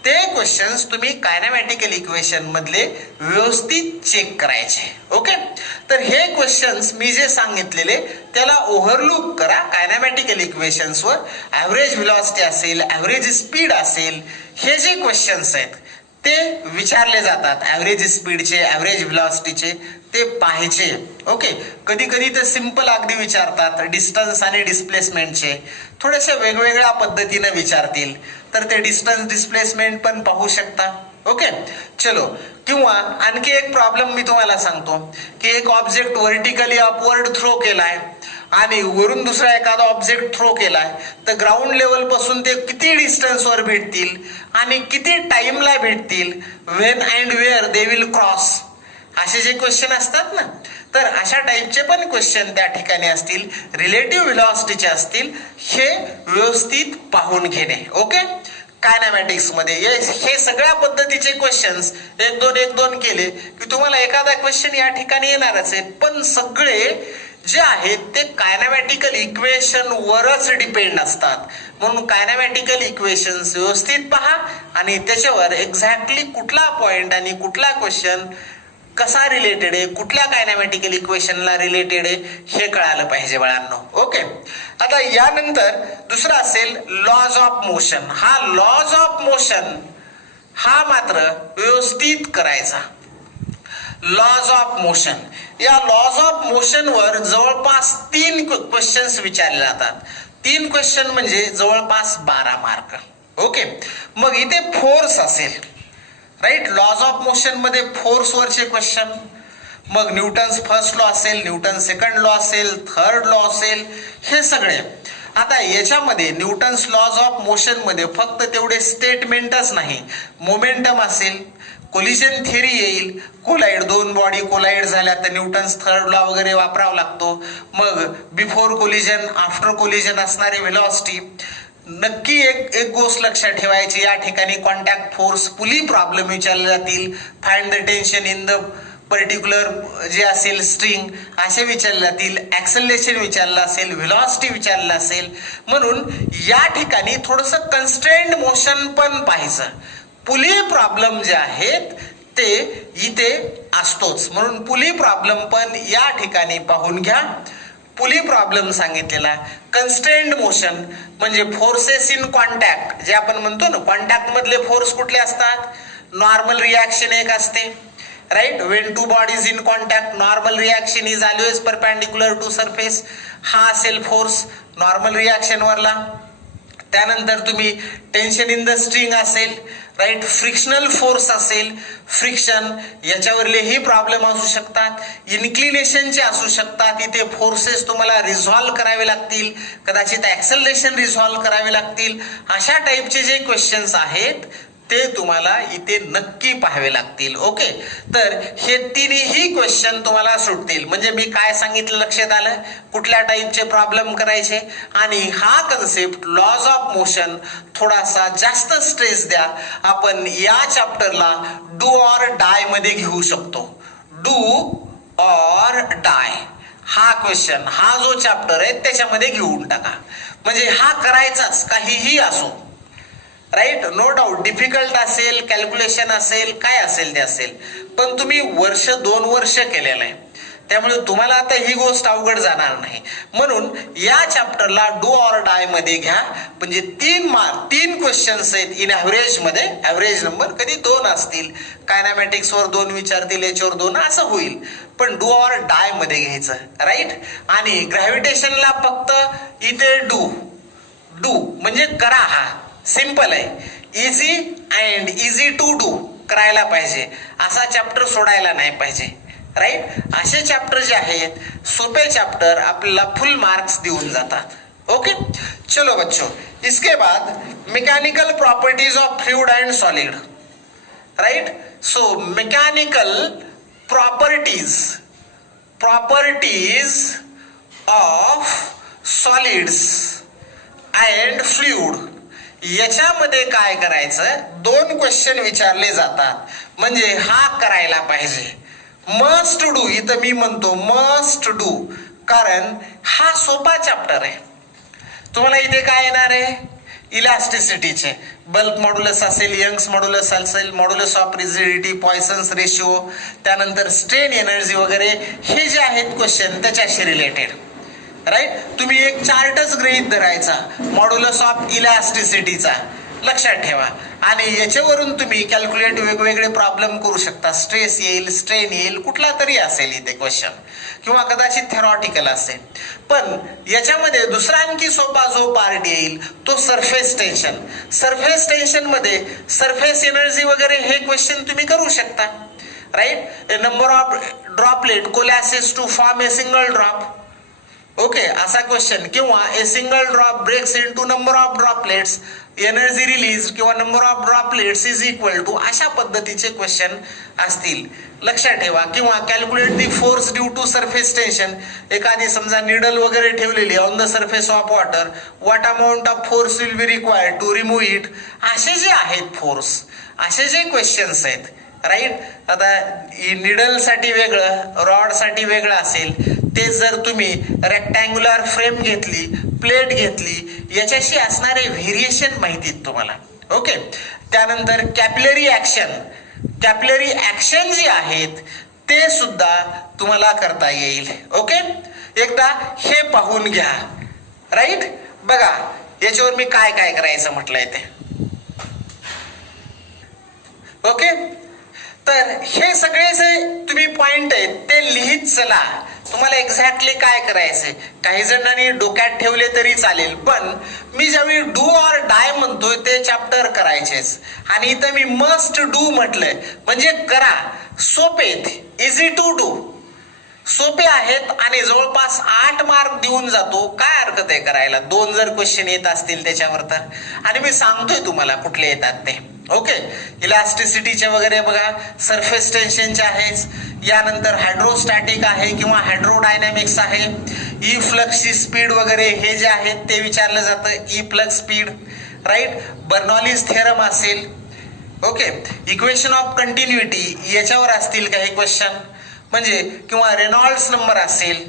ते क्वेश्चन्स तुम्ही कायनेमॅटिकल इक्वेशन मधले व्यवस्थित चेक करायचे. ओके. तर हे क्वेश्चन्स मी जे सांगितलेले त्याला ओव्हरलुक करा. कायनेमॅटिकल इक्वेशन्सवर ऍव्हरेज व्हेलॉसिटी असेल, ऍव्हरेज स्पीड असेल, हे जे क्वेश्चन्स आहेत ते विचारले जातात. ऍव्हरेज स्पीडचे, ऍव्हरेज व्हेलॉसिटीचे ते पाहायचे. ओके. कधी कधी तर सिंपल अगदी विचारतात, डिस्टन्स आणि डिस्प्लेसमेंटचे थोड्याशा वेगवेगळ्या पद्धतीने विचारतील, तर ते डिस्टन्स डिस्प्लेसमेंट पण पाहू शकता. ओके. चलो. किंवा आणखी एक प्रॉब्लेम मी तुम्हाला सांगतो की एक ऑब्जेक्ट व्हर्टिकली अपवर्ड थ्रो केलाय आणि वरून दुसरा एखादा ऑब्जेक्ट थ्रो केलाय, तर ग्राउंड लेवल पासून ते किती डिस्टन्सवर भेटतील आणि किती टाइमला भेटतील, when and where they will cross, असे जे क्वेश्चन असतात ना, तर अशा टाईपचे पण क्वेश्चन त्या ठिकाणी असतील, रिलेटिव्ह व्हेलॉसिटीचे असतील, हे व्यवस्थित पाहून घेणे. ओके. कायनेमॅटिक्स मध्ये हे सगळ्या पद्धतीचे क्वेश्चन्स एक दोन केले की तुम्हाला एखादा क्वेश्चन या ठिकाणी येणारच आहे, पण सगळे जे आहेत ते कायनेमॅटिकल इक्वेशन वरच डिपेंड असतात. म्हणून कायनेमॅटिकल इक्वेशन्स व्यवस्थित पहा आणि त्याच्यावर एक्झॅक्टली कुठला पॉइंट आणि कुठला क्वेश्चन कसा रिलेटेड आहे, कुठल्या कायनेमॅटिकल इक्वेशनला रिलेटेड आहे हे कळालं पाहिजे बाळांनो. ओके. आता यानंतर दुसरा असेल लॉज ऑफ मोशन. हा लॉज ऑफ मोशन हा मात्र व्यवस्थित करायचा. लॉज ऑफ मोशन, या लॉज ऑफ मोशन वर जवळपास 3 क्वेश्चन्स विचारले जातात. 3 क्वेश्चन म्हणजे जवळपास 12 मार्क. ओके. मग इथे फोर्स असेल, राईट. लॉज ऑफ मोशन मध्ये फोर्स वरचे क्वेश्चन, मग न्यूटन्स फर्स्ट लॉ असेल, न्यूटन सेकंड लॉ असेल, थर्ड लॉ असेल, हे सगळे. आता याच्यामध्ये न्यूटन्स लॉज ऑफ मोशन मध्ये फक्त तेवढे स्टेटमेंटच नाही, मोमेंटम असेल, कोलिजन थिअरी येईल, कोलाइड, 2 बॉडी कोलाइड झाल्या तर न्यूटन्स थर्ड लॉ वगैरे वापरावा लागतो. मग बिफोर कोलिजन, आफ्टर कोलिजन असणारी व्हेलॉसिटी. नक्की एक गोष्ट लक्षात ठेवायची, या ठिकाणी कॉन्टॅक्ट फोर्स, पुली प्रॉब्लेम विचारले जातील, find the tension in the particular जे असेल स्ट्रिंग असे विचारले जातील, ऍक्सेलरेशन विचारलं असेल, व्हेलॉसिटी विचारलं असेल. म्हणून या ठिकाणी थोडस कन्स्ट्रेन्ड मोशन पण पाहायचं. पुली प्रॉब्लेम जे आहेत ते इथे असतोच, म्हणून पुली प्रॉब्लेम पण या ठिकाणी पाहून घ्या. पुली प्रॉब्लेम सांगितलेला. कन्स्ट्रेन्ड मोशन म्हणजे फोर्सेस इन कॉन्टॅक्ट, जे आपण म्हणतो ना, कॉन्टॅक्ट मधले फोर्स कुठले असतात, नॉर्मल रिॲक्शन एक असते, right. When 2 bodies in contact normal reaction is always perpendicular to surface, हा असेल फोर्स नॉर्मल रिॲक्शन वरला. त्यानंतर तुम्ही टेन्शन इन द स्ट्रिंग असेल, राईट. फ्रिक्शनल फोर्स असेल, फ्रिक्शन याच्यावरलेही प्रॉब्लेम असू शकतात, इन्क्लिनेशनचे असू शकतात. इथे फोर्सेस तुम्हाला रिझॉल्व्ह करावे लागतील, कदाचित ऍक्सेलरेशन रिझॉल्व्ह करावे लागतील. अशा टाईपचे जे क्वेश्चन्स आहेत ते तुम्हाला इथे नक्की पाहावे लागतील. ओके. तर हे तिन्ही क्वेश्चन तुम्हाला सुटतील. म्हणजे मी काय सांगितलं लक्षात आलं, कुठल्या टाईपचे प्रॉब्लेम करायचे, आणि हा कन्सेप्ट लॉज ऑफ मोशन थोडासा जास्त स्ट्रेस द्या. आपण या चॅप्टरला डू ऑर डाय मध्ये घेऊ शकतो. डू ऑर डाय हा क्वेश्चन, हा जो चॅप्टर आहे त्याच्यामध्ये घेऊन टाका. म्हणजे हा करायचाच, काहीही असो, राईट. नो डाऊट डिफिकल्ट असेल, कॅल्क्युलेशन असेल, काय असेल ते असेल, पण तुम्ही 1-2 वर्ष केलेलं आहे, त्यामुळे तुम्हाला आता ही गोष्ट अवघड जाणार नाही. म्हणून या चॅप्टरला डू ऑर डाय मध्ये घ्या. म्हणजे 3 क्वेश्चन्स आहेत इन ऍव्हरेज मध्ये. ऍव्हरेज नंबर कधी 2 असतील, कायनेमॅटिक्स वर 2 विचारतील, याच्यावर 2, असं होईल. पण डू ऑर डाय मध्ये घ्यायचं, राईट. आणि ग्रॅव्हिटेशनला फक्त इथे डू म्हणजे करा, हा सिंपल आहे. Easy and easy to do करायला पाहिजे, असा चॅप्टर सोडायला नाही पाहिजे, राईट. असे चॅप्टर जे आहेत सोपे चॅप्टर आपल्याला फुल मार्क्स देऊन जातात. ओके. चलो बच्चों, इसके बाद mechanical properties of fluid end solid, right. So mechanical properties of solids and fluid, याच्यामध्ये काय करायचं, 2 क्वेश्चन विचारले जातात. म्हणजे हा करायला पाहिजे, मस्ट डू. इथं मी म्हणतो मस्ट डू, कारण हा सोपा चॅप्टर आहे. तुम्हाला इथे काय येणार आहे, इलास्टिसिटीचे बल्क मॉड्युलस असेल, यंग्स मॉड्युलस असेल, मॉड्युलस ऑफ रिजिडिटी, पॉयसन्स रेशिओ, त्यानंतर स्ट्रेन एनर्जी वगैरे, हे जे आहेत क्वेश्चन त्याच्याशी रिलेटेड. राईट, तुम्ही एक चार्टच गृहीत धरायचा मॉड्युलस ऑफ इलास्टिसिटीचा, लक्षात ठेवा, आणि याच्यावरून तुम्ही कॅल्क्युलेट वेगवेगळे प्रॉब्लेम करू शकता. स्ट्रेस येईल, स्ट्रेन येईल, कुठला तरी असेल इथे क्वेश्चन, किंवा कदाचित थेरॉटिकल असेल. पण याच्यामध्ये दुसरा आणखी सोपा जो पार्ट येईल तो सरफेस टेन्शन. सरफेस टेन्शन मध्ये सरफेस एनर्जी वगैरे हे क्वेश्चन तुम्ही करू शकता. Right, number of droplet coalesces to form a single drop. Okay, असा क्वेश्चन, किंवा a single drop breaks into number of droplets, energy release किंवा number of droplets is equal to, अशा पद्धतीचे क्वेश्चन असतील, लक्षात ठेवा. किंवा calculate the force due to surface tension, एखादी समजा निडल वगैरे ठेवलेली on the surface of water, what amount of force will be required to remove it. असे जे आहेत फोर्स, असे जे क्वेश्चन्स आहेत. राईट, आता निडल साठी वेगळं, रॉड साठी वेगळं असेल. ते जर तुम्ही रेक्टँग्युलर फ्रेम घेतली, प्लेट घेतली, याच्याशी असणारे व्हेरिएशन माहितीत तुम्हाला. ओके, त्यानंतर कॅपिलरी ऍक्शन, कॅपिलरी ऍक्शन जी आहेत ते सुद्धा तुम्हाला करता येईल. ओके, एकदा हे पाहून घ्या. राईट, बघा याच्यावर मी काय काय करायचं म्हटलंय ते. ओके, तर हे सगळे जे तुम्ही पॉइंट आहेत ते लिहित चला. तुम्हाला एक्झॅक्टली काय करायचंय, काही जणांनी डोक्यात ठेवले तरी चालेल, पण मी ज्यावेळी डू ऑर डाय म्हणतोय ते चॅप्टर करायचेच. आणि इथं मी मस्ट डू म्हटलंय, म्हणजे करा, सोपे, इझी टू डू, सोपे आहेत आणि जवळपास 8 मार्क देऊन जातो. काय हरकत आहे करायला, 2 जर क्वेश्चन येत असतील त्याच्यावर तर. आणि मी सांगतोय तुम्हाला कुठले येतात ते. ओके, इलास्टिसिटीचे वगैरे बघा, सरफेस टेन्शनचे आहेच, यानंतर हायड्रोस्टॅटिक आहे किंवा हायड्रोडायनॅमिक्स आहे, ई फ्लक्सची स्पीड वगैरे हे जे आहेत ते विचारलं जातं, efflux speed. Right, Bernoulli's theorem असेल. ओके, इक्वेशन ऑफ कंटिन्युटी याच्यावर असतील काही क्वेश्चन, म्हणजे किंवा रेनॉल्ड्स नंबर असेल,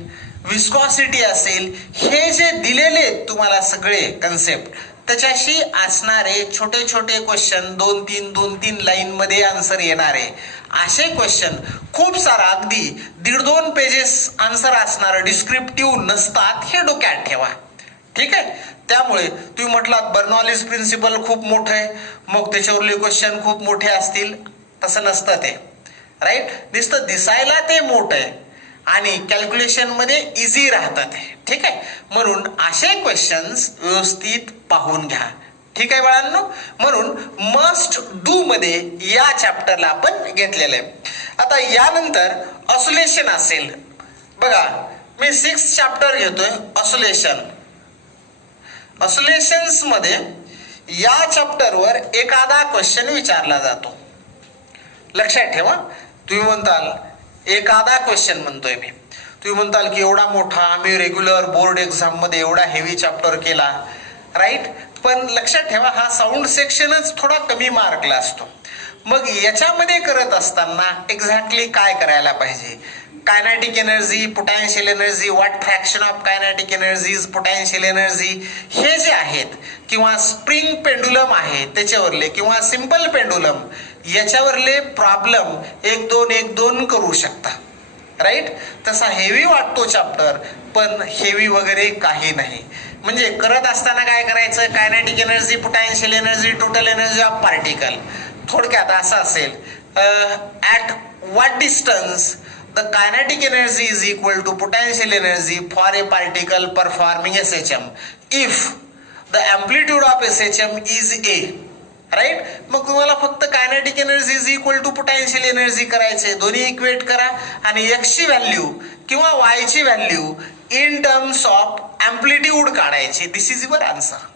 विस्कॉसिटी असेल, हे जे दिलेले तुम्हाला सगळे कन्सेप्ट त्याच्याशी असणारे छोटे छोटे क्वेश्चन, 2-3 लाईन मध्ये आन्सर येणारे असे क्वेश्चन खूप सारा, अगदी 1.5-2 पेजेस आन्सर असणार, डिस्क्रिप्टिव्ह नसतात, हे डोक्यात ठेवा. ठीक आहे, त्यामुळे तुम्ही म्हटलात बर्नॉलीज प्रिन्सिपल खूप मोठं आहे, मग त्याच्यावरले क्वेश्चन खूप मोठे असतील, तसं नसतं ते. राईट, नुसतं दिसायला ते मोठं आहे आणि कॅल्क्युलेशन मध्ये इझी राहतात. ठीक आहे, म्हणून असे क्वेश्चन्स व्यवस्थित पाहून घ्या. ठीक आहे बाळांनो, म्हणून मस्ट डू मध्ये या चॅप्टरला आपण घेतलेलं आहे. आता यानंतर ऑसिलेशन असेल. बघा, मी 6 चॅप्टर घेतोय ऑसिलेशन. ऑसिलेशन्स मध्ये या चॅप्टरवर एखादा क्वेश्चन विचारला जातो. लक्षात ठेवा, तुम्ही म्हणताल एखादा क्वेश्चन म्हणतोय मी, तुम्ही म्हणताल की एवढा मोठा आम्ही रेग्युलर बोर्ड एक्झाम मध्ये एवढा हेवी चॅप्टर केला. राईट, पण लक्षात ठेवा हा साऊंड सेक्शनच थोडा कमी मार्कला असतो. मग याच्यामध्ये करत असताना एक्झॅक्टली काय करायला पाहिजे, kinetic energy, potential energy, what fraction of kinetic energies, potential energy, हे जे आहेत, किंवा स्प्रिंग पेंडुलम आहे त्याच्यावरले, किंवा सिंपल पेंडुलम याच्यावरले प्रॉब्लेम 1-2 करू शकता. राईट, तसा हेवी वाटतो चॅप्टर, पण हेवी वगैरे काही नाही. म्हणजे करत असताना काय करायचं, kinetic energy, potential energy, total energy of particle. थोडक्यात असं असेल, at what distance the kinetic energy is equal to potential energy for a particle performing SHM if the amplitude of SHM is a. Right, मग तुम्हाला फक्त kinetic energy is equal to potential energy करायचे, दोन्ही equate करा आणि x ची value किंवा y ची value in terms of amplitude काढायची. दिस इज युअर आन्सर.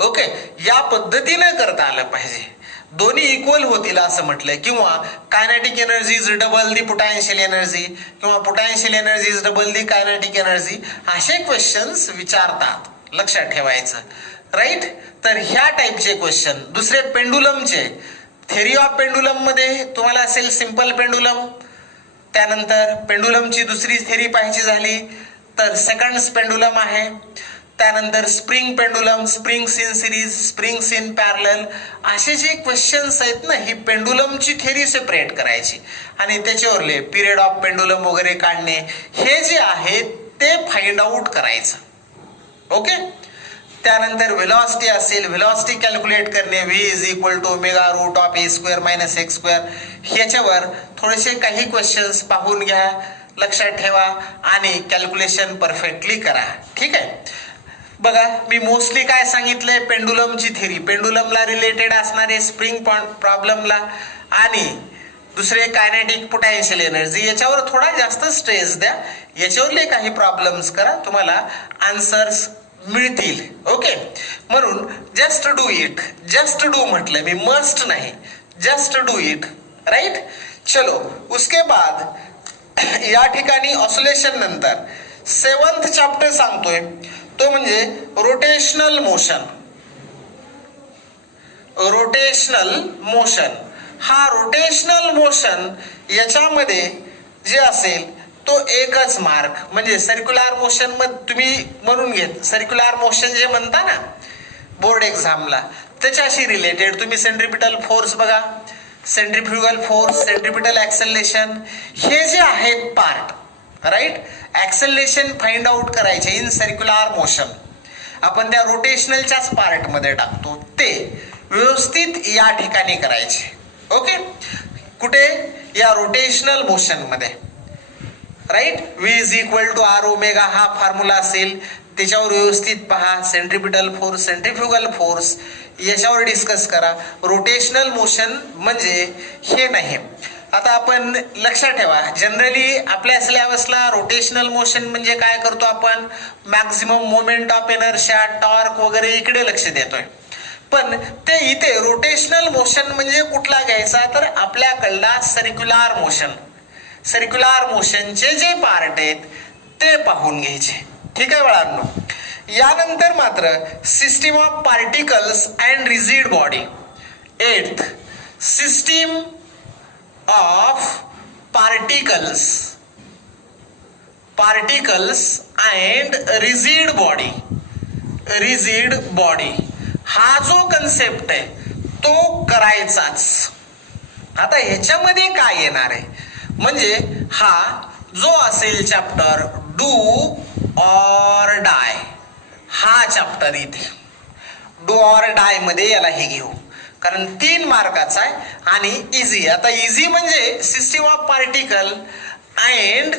ओके, या पद्धतीने करता आलं पाहिजे. दोन्ही इक्वल होतील असं म्हटलंय, किंवा kinetic energy is double the potential energy, किंवा potential energy is double the kinetic energy, असे क्वेश्चन्स विचारतात, लक्षात ठेवायचं. राईट. तर ह्या टाईपचे क्वेश्चन. दुसरे पेंडुलमचे, थेरी ऑफ पेंडुलम मध्ये तुम्हाला असेल सिंपल पेंडुलम. त्यानंतर पेंडुलमची दुसरी थेरी पाहायची झाली तर सेकंड पेंडुलम आहे. त्यानंतर spring pendulum, springs in series, springs in parallel, असे जे क्वेश्चन्स आहेत ना, ही पेंडुलमची थेरी सेपरेट करायची आणि त्याच्यावरले पिरियड ऑफ पेंडुलम वगैरे काढणे, हे जे आहे ते फाइंड आउट करायचं. ओके. त्यानंतर व्हेलॉसिटी असेल, व्हेलॉसिटी कॅल्क्युलेट करणे, v is equal to omega root of a square minus x square, ह्याच्यावर थोडेसे काही क्वेश्चन्स पाहून घ्या, लक्षात ठेवा आणि कॅल्क्युलेशन परफेक्टली करा. ठीक आहे. बघा, मी मोस्टली काय सांगितलंय, पेंडुलमची थेरी, पेंडुलमला रिलेटेड असणारे स्प्रिंग प्रॉब्लेमला आणि दुसरे कायनेटिक पोटॅन्शियल एनर्जी, याच्यावर थोडा जास्त स्ट्रेस द्या, याच्यावरले काही प्रॉब्लेम्स करा, तुम्हाला आन्सर्स मिळतील. ओके. म्हणून just do it, just do म्हटलं मी, मस्ट नाही, जस्ट डू इट. राईट. चलो, उसके बाद या ठिकाणी ऑसिलेशन नंतर 7th चॅप्टर सांगतोय, तो म्हणजे रोटेशनल मोशन. रोटेशनल मोशन, हा रोटेशनल मोशन याच्यामध्ये जे असेल तो एकच मार्क, म्हणजे सर्क्युलर मोशन मध्ये तुम्ही म्हणून घेत, सर्क्युलर मोशन जे म्हणता ना बोर्ड एक्झामला, त्याच्याशी रिलेटेड तुम्ही सेंट्रिपिटल फोर्स बघा, सेंट्रिफ्युगल फोर्स, सेंट्रिपिटल ऍक्सेलरेशन, हे जे आहेत part, right, acceleration find out करायचे इन सर्क्युलर मोशन, आपण त्या रोटेशनलच्याच पार्ट मध्ये टाकतो, ते व्यवस्थित या ठिकाणी करायचे. ओके. कुठे? या रोटेशनल मोशन मध्ये. Right. v is equal to r omega हा फॉर्म्युला असेल, त्याच्यावर व्यवस्थित पहा, सेंट्रिपिटल फोर्स, सेंट्रिफ्युगल फोर्स, याच्यावर डिस्कस करा. रोटेशनल मोशन म्हणजे हे नाही. आता आपण लक्षात ठेवा, जनरली आपल्या सिलेबसला रोटेशनल मोशन म्हणजे काय करतो आपण, maximum moment of inertia, torque वगैरे इकडे लक्ष देतोय. पण ते इथे रोटेशनल मोशन म्हणजे कुठला घ्यायचा, तर आपल्याकडला सर्क्युलर मोशन, सर्क्युलर मोशनचे जे पार्ट आहेत ते पाहून घ्यायचे. ठीक आहे बाळांनो. यानंतर मात्र system of particles and rigid body. 8th system of particles, particles and rigid body. Rigid body हा जो कन्सेप्ट आहे तो करायचाच. आता ह्याच्यामध्ये काय येणार आहे, म्हणजे हा जो असेल चॅप्टर डू ऑर डाय, हा चॅप्टर इथे डू ऑर डाय मध्ये याला हे घेऊ, कारण 3 मार्काचा आहे आणि इझी. आता इझी म्हणजे system of particle and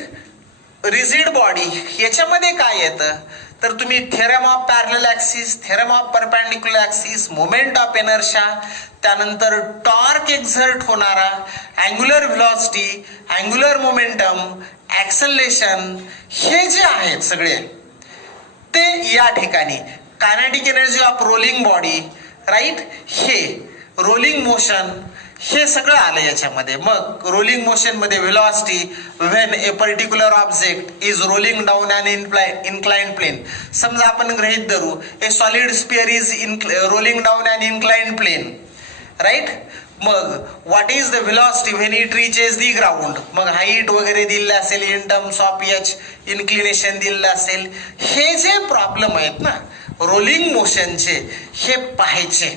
rigid body, याच्यामध्ये काय येतं, तर तुम्ही theorem of parallel axis, theorem of perpendicular axis, moment of inertia, त्यानंतर टॉर्क एक्झर्ट होणारा, angular velocity, angular momentum, acceleration, हे जे आहेत सगळे ते या ठिकाणी, kinetic energy of rolling body, right, हे रोलिंग मोशन, हे सगळं आलं याच्यामध्ये. मग रोलिंग मोशन मध्ये velocity when a particular object is rolling down an inclined plain. समजा आपण गृहीत धरू a solid sphere is rolling down an inclined plane, right. मग what is the velocity when it reaches the ground. मग height वगैरे दिलेलं असेल, in terms of h, inclination दिलेलं असेल. हे जे प्रॉब्लेम आहेत ना रोलिंग मोशनचे, हे पाहायचे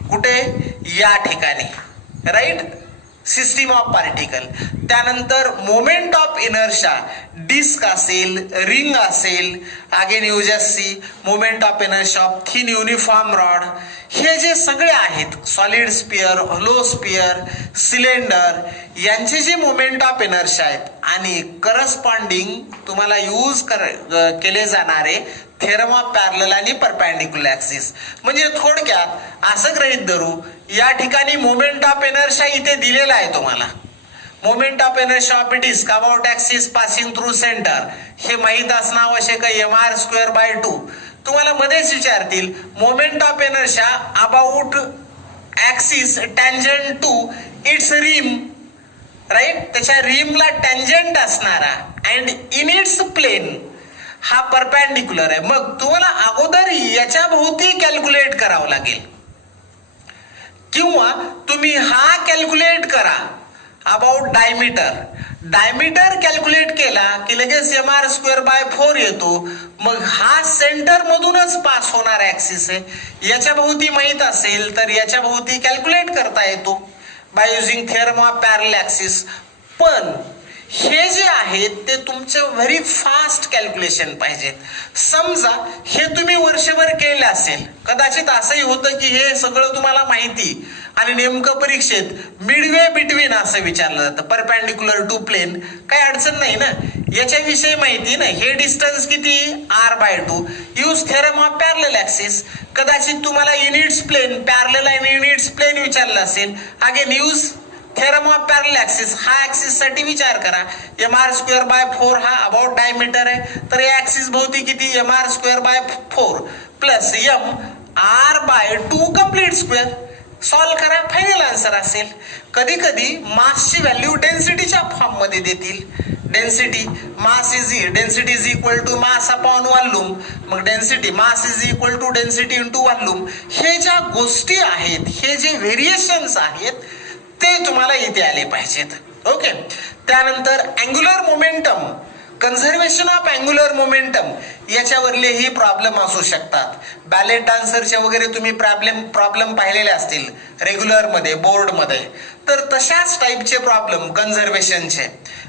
कुठे, या ठिकाणी, राईट, सिस्टीम ऑफ पार्टिकल. त्यानंतर मोमेंट ऑफ इनर्शिया, डिस्क असेल, रिंग असेल, again you just see moment of inertia of thin uniform rod, हे जे सगळे आहेत, सॉलिड स्पिअर, होलो स्पिअर, सिलेंडर, यांचे जे मोमेंट ऑफ इनर्शिया आहेत आणि करस्पॉन्डिंग तुम्हाला यूज केले जाणारे थेरम ऑफ पॅरलल आणि परपेंडिक्युलर ऍक्सिस. म्हणजे थोडक्यात असं गृहीत धरू, या ठिकाणी मोमेंट ऑफ इनर्शिया इथे दिलेला आहे तुम्हाला. Moment of inertia of disc about axis passing through centre, हे माहित असणं आवश्यक आहे, mr²/2. तुम्हाला मध्येच विचारतील moment of inertia about axis tangent to its rim, right, त्याच्या रिमला टँजंट असणारा अँड इन इट्स प्लेन हा परपॅन्डिक्युलर आहे. मग तुम्हाला अगोदर याच्या भोवती कॅल्क्युलेट करावं लागेल किंवा तुम्ही हा कॅल्क्युलेट करा अबाउट डायमीटर. डायमीटर कॅल्क्युलेट केला की लगेच mr²/4 येतो. मग हा सेंटर मधूनच पास होणार ऍक्सिस आहे. याच्या भोवती माहित असेल तर याच्या भोवती कॅल्क्युलेट करता येतो by using theorem of parallel axis. पण हे जे आहेत ते तुमचं व्हेरी फास्ट कॅल्क्युलेशन पाहिजेत. समजा हे तुम्ही वर्षभर केले असेल, कदाचित असंही होतं की हे सगळं तुम्हाला माहिती आणि नेमकं परीक्षेत मिडवे बिटवीन असं विचारलं जातं, परपॅन्डिक्युलर टू प्लेन, काही अडचण नाही ना, याच्याविषयी माहिती ना, हे डिस्टन्स किती r/2, use theorem of parallel axis. कदाचित तुम्हाला युनिट्स प्लेन पॅरलल आणि युनिट्स प्लेन विचारलं असेल, again use theorem of parallel axis. हा ऍक्सिस साठी विचार करा, mr²/4 हा अबाउट डायमीटर आहे, तर या ऍक्सिस भोवती किती mr²/4 plus r/2 complete square. Solve करा, फायनल आन्सर असेल. कधी कधी मासची व्हॅल्यू डेन्सिटीच्या फॉर्म मध्ये देतील. Density density is equal to mass upon volume. मग density mass is equal to density into volume. हे ज्या गोष्टी आहेत, हे जे व्हेरिएशन्स आहेत ते तुम्हाला इथे आले पाहिजेत. ओके. त्यानंतर angular momentum, conservation of angular momentum, याच्यावरलेही प्रॉब्लेम असू शकतात. बॅलेट डान्सरचे वगैरे तुम्ही प्रॉब्लेम पाहिलेले असतील रेग्युलर मध्ये, बोर्ड मध्ये, तर तशाच टाईपचे प्रॉब्लेम कन्झर्वेशनचे,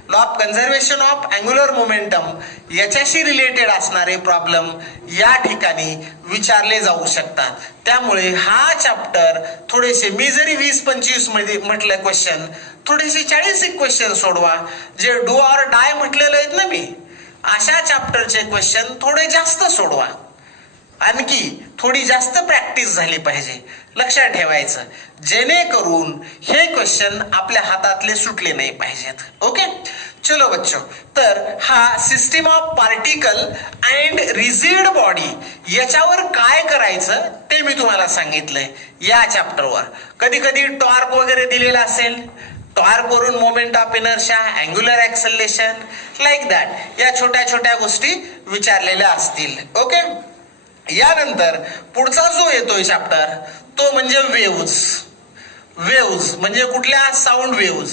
law of conservation of angular momentum याच्याशी रिलेटेड असणारे प्रॉब्लेम या ठिकाणी विचारले जाऊ शकतात. त्यामुळे हा चॅप्टर थोडेसे, मी जरी 20-25 मध्ये म्हटलं क्वेश्चन, थोडेसे 40 क्वेश्चन सोडवा. जे डू ऑर डाय म्हटलेले आहेत ना मी, अशा चॅप्टरचे क्वेश्चन थोडे जास्त सोडवा. आणखी थोडी जास्त प्रॅक्टिस झाली पाहिजे. लक्षात ठेवायचं, जेणेकरून हे क्वेश्चन आपल्या हातातले सुटले नाही पाहिजेत. ओके. चलो बच्चो, तर हा system of particle and rigid body याच्यावर काय करायचं ते मी तुम्हाला सांगितलंय या चॅप्टरवर. कधी कधी टॉर्क वगैरे दिलेला असेल, टॉर्क वरून moment of inertia, angular acceleration, like that, या छोट्या छोट्या गोष्टी विचारलेल्या असतील. ओके. यानंतर पुढचा जो येतोय चॅप्टर तो म्हणजे वेव्ज. वेव्ज म्हणजे कुठल्या, sound waves,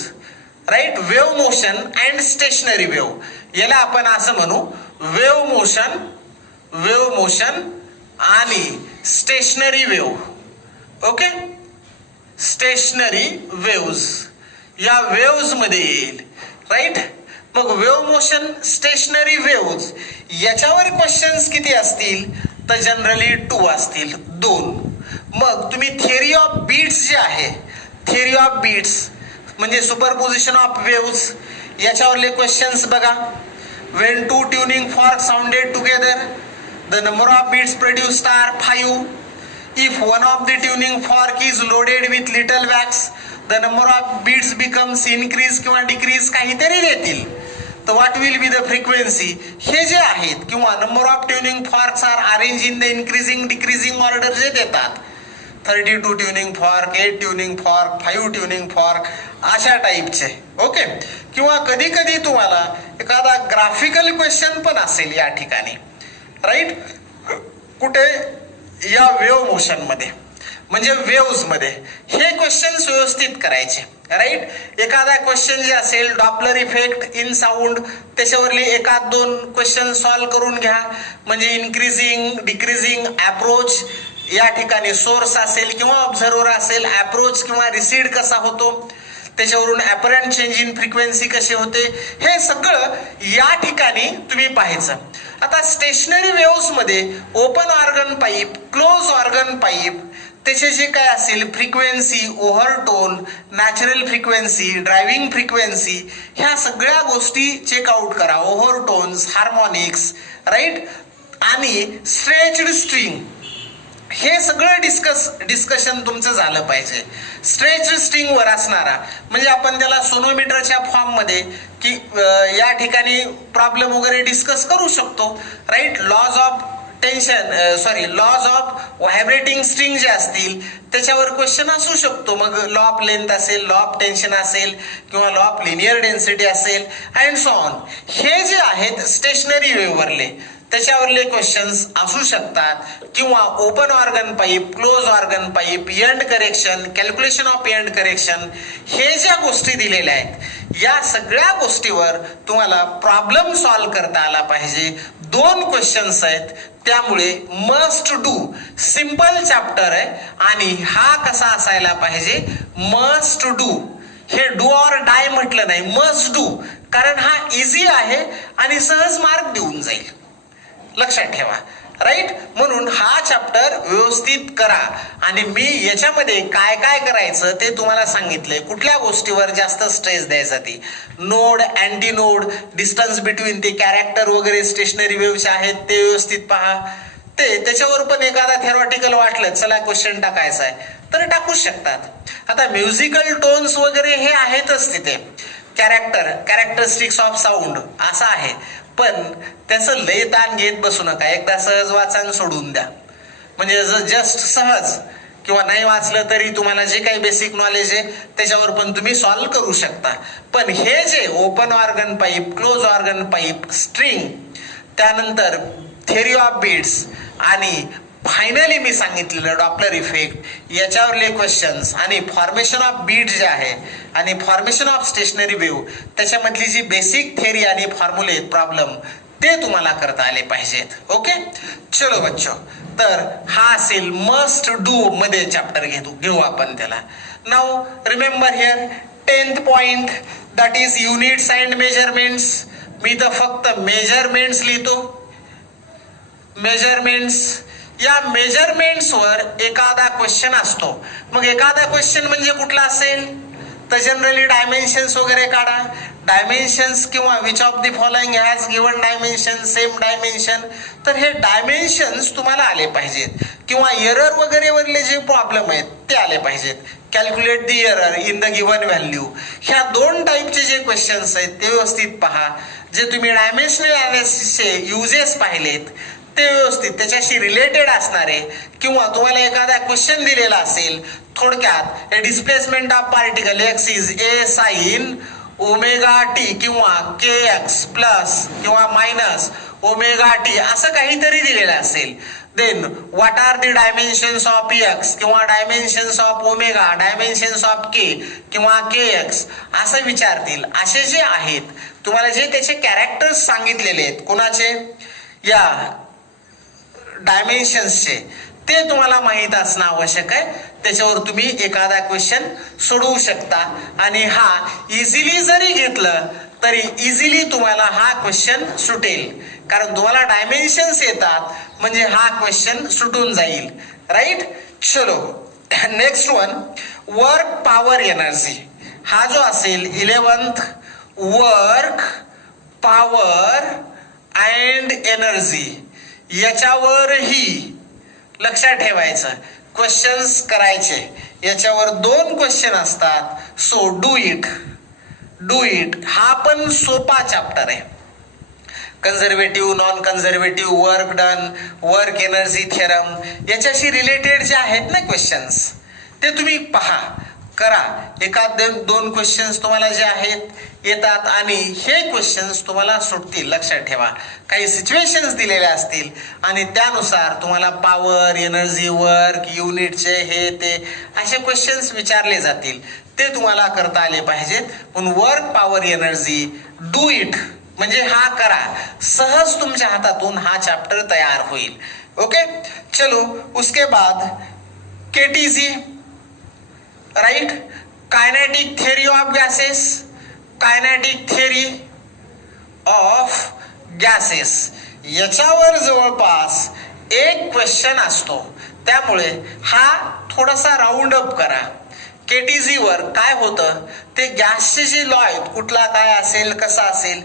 right. Wave motion and stationary wave, याला आपण असं म्हणू वेव्ह मोशन आणि stationary wave. Okay. Stationary waves या वेव्ज मध्ये येईल, राईट. मग वेव्ह मोशन, स्टेशनरी वेव्ज याच्यावर क्वेश्चन्स किती असतील तर जनरली 2 असतील, 2. मग तुम्ही थिअरी ऑफ बीट्स जे आहे, थिअरी ऑफ बीट्स म्हणजे सुपरपोजिशन ऑफ वेव्स, याच्यावरले क्वेश्चन्स बघा. When 2 tuning fork sounded together the number of beats produced are 5. If one of the tuning fork is loaded with little wax the number of beats becomes increase किंवा decrease काहीतरी देतील. तर what will be the frequency, हे जे आहेत, किंवा number of tuning forks are arrange in the increasing decreasing order जे देतात, 32 tuning fork, 8 tuning fork, 5 tuning fork, अशा टाईपचे. ओके. किंवा कधी कधी तुम्हाला एखादा ग्राफिकल क्वेश्चन पण असेल या ठिकाणी, राईट. कुठे, या वेव्ह मोशन मध्ये, म्हणजे वेव्ज मध्ये हे क्वेश्चन्स व्यवस्थित करायचे, राईट. एखादा क्वेश्चन जे असेल डॉपलर इफेक्ट इन साऊंड, त्याच्यावरले 1-2 क्वेश्चन सॉल्व्ह करून घ्या. म्हणजे इन्क्रीजिंग डिक्रीजिंग अप्रोच, या ठिकाणी सोर्स असेल किंवा ऑब्झर्वर असेल, अप्रोच किंवा रिसीड कसा होतो, त्याच्यावरून अपरंट चेंज इन फ्रिक्वेन्सी कसे होते, हे सगळं या ठिकाणी तुम्ही पाहायचं. आता स्टेशनरी वेव्स मध्ये open organ pipe, close organ pipe, त्याचे जे काय असेल frequency, overtone, natural frequency, driving frequency, ह्या सगळ्या गोष्टी चेकआउट करा. Overtones, harmonics, right. आणि स्ट्रेच्ड स्ट्रिंग, हे सगळं डिस्कशन तुमचं झालं पाहिजे. स्ट्रेच स्ट्रिंग वर असणारा, म्हणजे आपण त्याला सोनोमीटरच्या फॉर्म मध्ये की या ठिकाणी प्रॉब्लेम वगैरे डिस्कस करू शकतो, right. Laws of laws of vibrating string जे असतील त्याच्यावर क्वेश्चन असू शकतो. मग लॉ ऑफ लेंथ असेल, लॉ ऑफ टेन्शन असेल किंवा लॉ ऑफ लिनियर डेन्सिटी असेल अँड सो ऑन. हे जे आहेत स्टेशनरी वेव्हवरले त्याच्यावरले क्वेश्चन्स असू शकतात. किंवा open organ pipe, close organ pipe, end correction, calculation of end correction, हे ज्या गोष्टी दिलेल्या आहेत या सगळ्या गोष्टीवर तुम्हाला प्रॉब्लेम सॉल्व्ह करता आला पाहिजे. 2 क्वेश्चन्स आहेत, त्यामुळे मस्ट डू सिंपल चॅप्टर आहे. आणि हा कसा असायला पाहिजे, मस्ट डू. हे डू ऑर डाय म्हटलं नाही, मस्ट डू, कारण हा इझी आहे आणि सहज मार्क देऊन जाईल. लक्षात ठेवा, राईट. म्हणून हा चॅप्टर व्यवस्थित करा. आणि मी याच्यामध्ये काय काय करायचं ते तुम्हाला सांगितलंय. कुठल्या गोष्टीवर जास्त स्ट्रेस द्यायचा ते node, anti node, distance between ते कॅरेक्टर वगैरे स्टेशनरी वेव्हचे आहेत ते व्यवस्थित पहा. त्याच्यावर पण एखादा थेरॉटिकल वाटलं चला क्वेश्चन टाकायचा आहे तर टाकूच शकतात. आता म्युझिकल टोन्स वगैरे हे आहेतच तिथे. कॅरेक्टरिस्टिक्स ऑफ साऊंड असं आहे, पण त्याचं लय ताण घेत बसू नका. एकदा सहज वाचन सोडून द्या. म्हणजे जस्ट सहज किंवा नाही वाचलं तरी तुम्हाला जे काही बेसिक नॉलेज आहे त्याच्यावर पण तुम्ही सॉल्व्ह करू शकता. पण हे जे open organ pipe, close organ pipe, string, त्यानंतर थेरी ऑफ बीट्स आणि फायनली मी सांगितलेलं डॉपलर इफेक्ट, याच्यावरले क्वेश्चन्स आणि फॉर्मेशन ऑफ बीट जे आहे आणि फॉर्मेशन ऑफ स्टेशनरी वेव्ह, त्याच्यामधली जी बेसिक थेरी आणि फॉर्म्युले प्रॉब्लेम ते तुम्हाला करता आले पाहिजेत. ओके, चलो बच्चो. तर हा असेल मस्ट डू मध्ये चॅप्टर घेऊ आपण त्याला. Now remember here 10th point, that is units and measurements. मी तर फक्त मेजरमेंट्स लिहितो. मेजरमेंट्स, या मेजरमेंट्स वर एखादा क्वेश्चन असतो. मग एखादा क्वेश्चन म्हणजे कुठला असेल तर जनरली डायमेन्शन्स वगैरे काढा. डायमेन्शन्स किंवा which of the following has given dimension, same dimension, तर हे डायमेन्शन्स तुम्हाला आले पाहिजेत. किंवा एरर वगैरे वरले जे प्रॉब्लेम आहेत ते आले पाहिजेत. Calculate the error in the given value, ह्या 2 टाईपचे जे क्वेश्चन्स आहेत ते व्यवस्थित पहा. जे तुम्ही डायमेन्शनल अनालिसिसचे युजेस पाहिलेत ते व्यवस्थित त्याच्याशी रिलेटेड असणारे, किंवा तुम्हाला एखादा क्वेश्चन दिलेला असेल थोडक्यात displacement of particle x is a sine omega t किंवा के एक्स प्लस किंवा मायनस ओमेगा टी असं काहीतरी दिलेलं असेल, then what are the dimensions of x किंवा dimensions of omega, dimensions of k किंवा के एक्स असं विचारतील. असे जे आहेत तुम्हाला जे त्याचे कॅरेक्टर्स सांगितलेले आहेत कोणाचे, या डायमेन्शन्सचे, ते तुम्हाला माहित असणं आवश्यक आहे. त्याच्यावर तुम्ही एखादा क्वेश्चन सोडवू शकता. आणि हा इझिली जरी घेतलं तरी इझिली तुम्हाला हा क्वेश्चन सुटेल, कारण तुम्हाला डायमेन्शन्स येतात म्हणजे हा क्वेश्चन सुटून जाईल. राईट, चलो next one, work power energy. हा जो असेल 11th, work power and energy, याच्यावरही लक्षात ठेवायचं, क्वेश्चन्स करायचे. याच्यावर 2 क्वेश्चन असतात. So do it. हा पण सोपा चॅप्टर आहे. Conservative, non conservative, work done, work energy theorem, याच्याशी रिलेटेड जे आहेत ना क्वेश्चन्स ते तुम्ही पहा, करा. एखाद 2 क्वेश्चन्स तुम्हाला जे आहेत येतात आणि हे क्वेश्चन्स तुम्हाला सुटतील. लक्षात ठेवा, काही सिच्युएशन्स दिलेल्या असतील आणि त्यानुसार तुम्हाला पॉवर, एनर्जी, वर्क, युनिटचे हे ते असे क्वेश्चन्स विचारले जातील. ते तुम्हाला करता आले पाहिजेत. म्हणून work power energy, do it म्हणजे हा करा. सहज तुमच्या हातातून हा चॅप्टर तयार होईल. ओके, चलो उसके बाद KTG, right, kinetic theory of gases, kinetic theory of gases, याच्यावर जवळपास 1 क्वेश्चन असतो. त्यामुळे हा थोडासा राऊंड अप करा. केटीजी वर काय होतं ते गॅसचे जे लॉ आहेत, कुठला काय असेल, कसा असेल,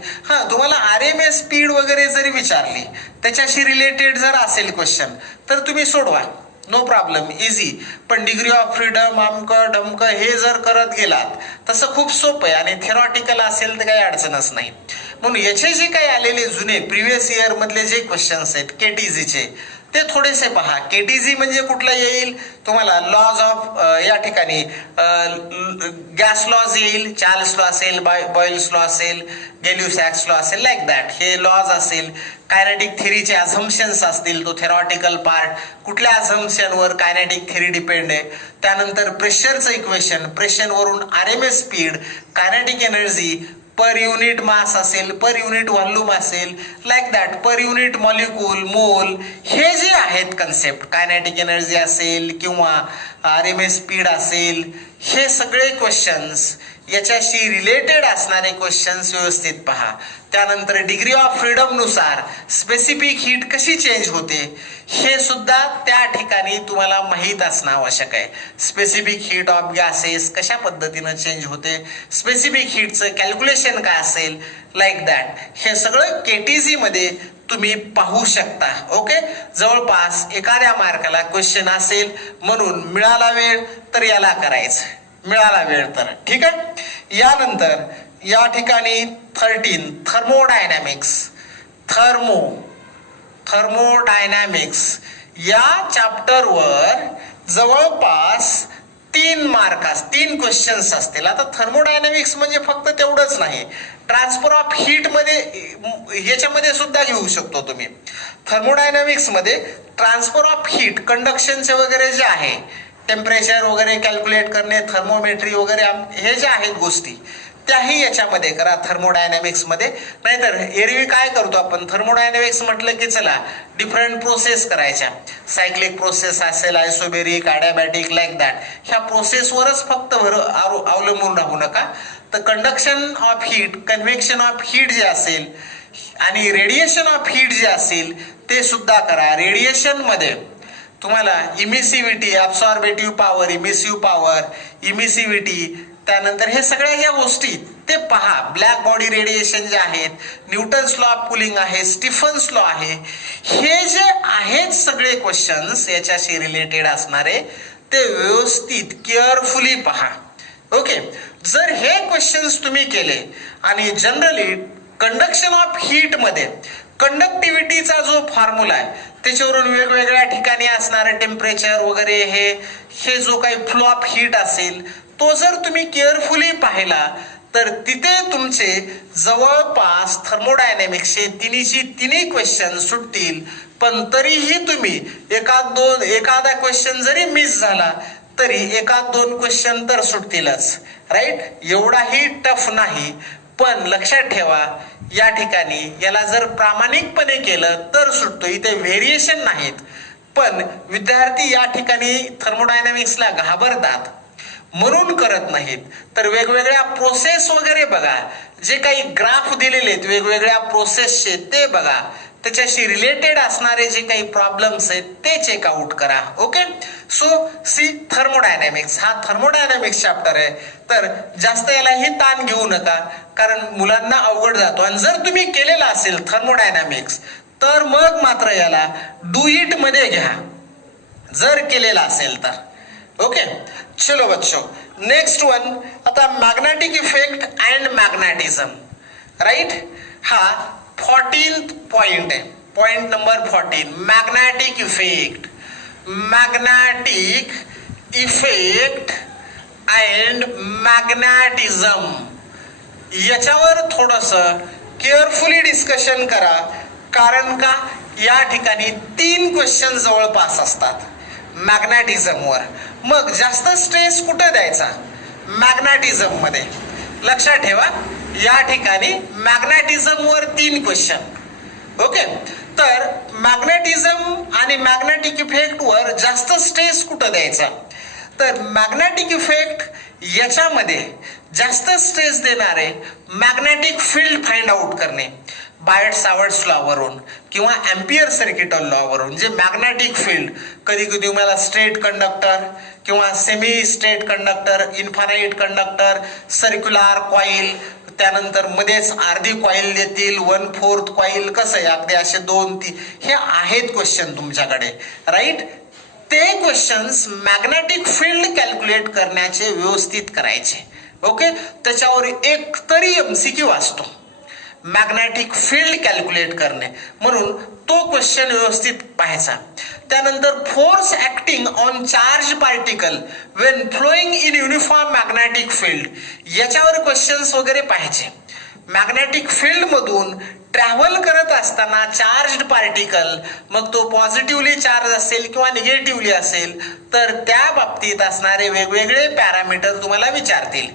तुम्हाला RMS स्पीड वगैरे जरी विचारली त्याच्याशी रिलेटेड जर असेल क्वेश्चन तर तुम्ही सोडवा, नो प्रॉब्लेम, इझी. पण डिग्री ऑफ फ्रीडम, अमकं डमकं हे जर करत गेलात तसं खूप सोपं आहे आणि थेरॉटिकल असेल तर काही अडचणच नाही. म्हणून याचे जे काही आलेले जुने प्रिव्हियस इयर मधले जे क्वेश्चन्स आहेत केटीजीचे ते थोडेसे पहा. केटीजी म्हणजे कुठला येईल तुम्हाला लॉज ऑफ या ठिकाणी गॅस लॉज येईल, चार्ल्स लॉ असेल, बॉयल्स लॉ असेल, गेल्यू-सॅक्स लॉ असेल, लाईक दॅट हे लॉज असेल. कायनेटिक थेअरीचे अझम्पशन्स असतील, तो थेरॉटिकल पार्ट कुठल्या अझम्पशनवर कायनेटिक थेअरी डिपेंड आहे. त्यानंतर प्रेशरचं इक्वेशन, प्रेशरवरून RMS speed, kinetic energy per unit mass असेल, पर युनिट व्हॉल्यूम असेल, like that per unit molecule, mole, हे जे आहेत कन्सेप्ट कायनेटिक एनर्जी असेल किंवा आरएमएस स्पीड असेल, हे सगळे क्वेश्चन्स याच्याशी रिलेटेड असणारे क्वेश्चन्स व्यवस्थित पहा. त्यानंतर डिग्री ऑफ फ्रीडम नुसार स्पेसिफिक हीट कशी चेंज होते हे सुद्धा त्या ठिकाणी तुम्हाला माहीत असणं आवश्यक आहे. स्पेसिफिक हीट ऑफ गॅसेस कशा पद्धतीनं चेंज होते, स्पेसिफिक हीटचं कॅल्क्युलेशन काय असेल, लाईक दॅट हे सगळं केटीजी मध्ये तुम्ही पाहू शकता. ओके, जवळपास एखाद्या मार्काला क्वेश्चन असेल म्हणून मिळाला वेळ तर याला करायचं, मिळाला वेळ तर ठीक आहे. यानंतर या ठिकाणी 13 थर्मोडायनॅमिक्स या चॅप्टरवर जवळपास 3 क्वेश्चन्स असतील. आता थर्मोडायनॅमिक्स म्हणजे फक्त तेवढंच नाही, ट्रान्सफर ऑफ हीट मध्ये याच्यामध्ये सुद्धा घेऊ शकतो तुम्ही. थर्मोडायनॅमिक्स मध्ये ट्रान्सफर ऑफ हीट, कंडक्शनचे वगैरे जे आहे, टेम्परेचर वगैरे कॅल्क्युलेट करणे, थर्मोमेट्री वगैरे हे जे आहेत गोष्टी त्याही याच्यामध्ये करा थर्मोडायनॅमिक्स मध्ये. नाहीतर एरवी काय करतो आपण थर्मोडायनॅमिक्स म्हटलं की चला डिफरंट प्रोसेस करायच्या, सायक्लिक प्रोसेस असेल, आयसोबेरिक, अॅडियाबॅटिक, लाईक दॅट ह्या प्रोसेसवरच फक्त अवलंबून राहू नका. तर conduction of heat, convection of heat जे असेल आणि रेडिएशन ऑफ हीट जे असेल ते सुद्धा करा. रेडिएशन मध्ये तुम्हाला इमिसिव्हिटी, अब्सॉर्बेटिव्ह पॉवर, इमिसिव्ह पॉवर, इमिसिव्हिटी, त्यानंतर हे सगळ्या ज्या गोष्टी ते पहा. ब्लॅक बॉडी रेडिएशन जे आहेत, न्यूटन्स लॉ ऑफ कुलिंग आहे, स्टीफन्स लॉ आहे, हे जे आहेत सगळे क्वेश्चन्स याच्याशी रिलेटेड असणारे ते व्यवस्थित केअरफुली पहा. ओके, जर हे क्वेश्चन्स तुम्ही केले आणि जनरली कंडक्शन ऑफ हीट मध्ये कंडक्टिव्हिटीचा जो फॉर्म्युला आहे त्याच्यावरून वेगवेगळ्या ठिकाणी असणारे टेम्परेचर वगैरे हे जो काही फ्लो ऑफ हीट असेल तो जर तुम्ही केअरफुली पाहिला तर तिथे तुमचे जवळपास थर्मोडायनॅमिक्सचे तिन्ही क्वेश्चन सुटतील. पण तरीही तुम्ही एखादा क्वेश्चन जरी मिस झाला तरी 1-2 क्वेश्चन तर सुटतीलच, राईट. एवढाही टफ नाही. पण लक्षात ठेवा या ठिकाणी याला जर प्रामाणिकपणे केलं तर सुटतो, इथे व्हेरिएशन नाहीत. पण विद्यार्थी या ठिकाणी थर्मोडायनॅमिक्सला घाबरतात म्हणून करत नाहीत. तर वेगवेगळ्या प्रोसेस वगैरे बघा, जे काही ग्राफ दिलेले आहेत वेगवेगळ्या प्रोसेसचे ते बघा, त्याच्याशी रिलेटेड असणारे जे काही प्रॉब्लेम्स आहेत ते चेकआउट करा. ओके, सो सी थर्मोडायनॅमिक्स हा थर्मोडायनॅमिक्स चॅप्टर आहे. तर जास्त यालाही ताण घेऊ नका कारण मुलांना अवघड जातो. आणि जर तुम्ही केलेला असेल थर्मोडायनॅमिक्स तर मग मात्र याला डू इट मध्ये घ्या, जर केलेला असेल तर. ओके, चलो बच्चो, नेक्स्ट वन आता magnetic effect and magnetism, right. हा 14th पॉइंट आहे, point number 14, magnetic effect. Magnetic effect and magnetism याच्यावर थोडस केअरफुली डिस्कशन करा. कारण का या ठिकाणी 3 क्वेश्चन जवळपास असतात मॅग्नेटिझमवर. मग जास्त स्ट्रेस कुठे द्यायचा? मॅग्नेटिझम मध्ये. लक्षात ठेवा या ठिकाणी मॅग्नेटिझमवर 3 क्वेश्चन. ओके, तर मॅग्नेटिझम आणि मॅग्नेटिक इफेक्ट वर जास्त स्ट्रेस कुठं द्यायचा? तर मॅग्नेटिक इफेक्ट याच्यामध्ये जास्त स्ट्रेस देणारे मॅग्नेटिक फील्ड फाइंड आउट करणे बायट सावर्ट्स लॉ वरून किंवा एम्पियर सर्किटल लॉ वरून. जे मॅग्नेटिक फील्ड कधी कधी तुम्हाला स्ट्रेट कंडक्टर किंवा semi straight conductor, infinite conductor, circular coil, त्यानंतर मध्येच अर्धी कॉईल देतील, 1/4 कॉईल, कसं आहे अगदी असे 2-3 हे आहेत क्वेश्चन तुमच्याकडे, राईट. ते क्वेश्चन्स मॅग्नेटिक फील्ड कॅल्क्युलेट करण्याचे व्यवस्थित करायचे. ओके, त्याच्यावर एक तरी एमसीक्यू असतो. मॅग्नेटिक फील्ड कॅल्क्युलेट करणे, म्हणून तो क्वेश्चन व्यवस्थित पाहायचा. त्यानंतर force acting on charge particle when flowing in uniform magnetic field, याच्यावर क्वेश्चन्स वगैरे पाहायचे. मॅग्नेटिक फील्ड मधून ट्रॅव्हल करत असताना चार्ज पार्टिकल, मग तो पॉझिटिव्हली चार्ज असेल किंवा निगेटिव्हली असेल, तर त्या बाबतीत असणारे वेगवेगळे पॅरामीटर तुम्हाला विचारतील.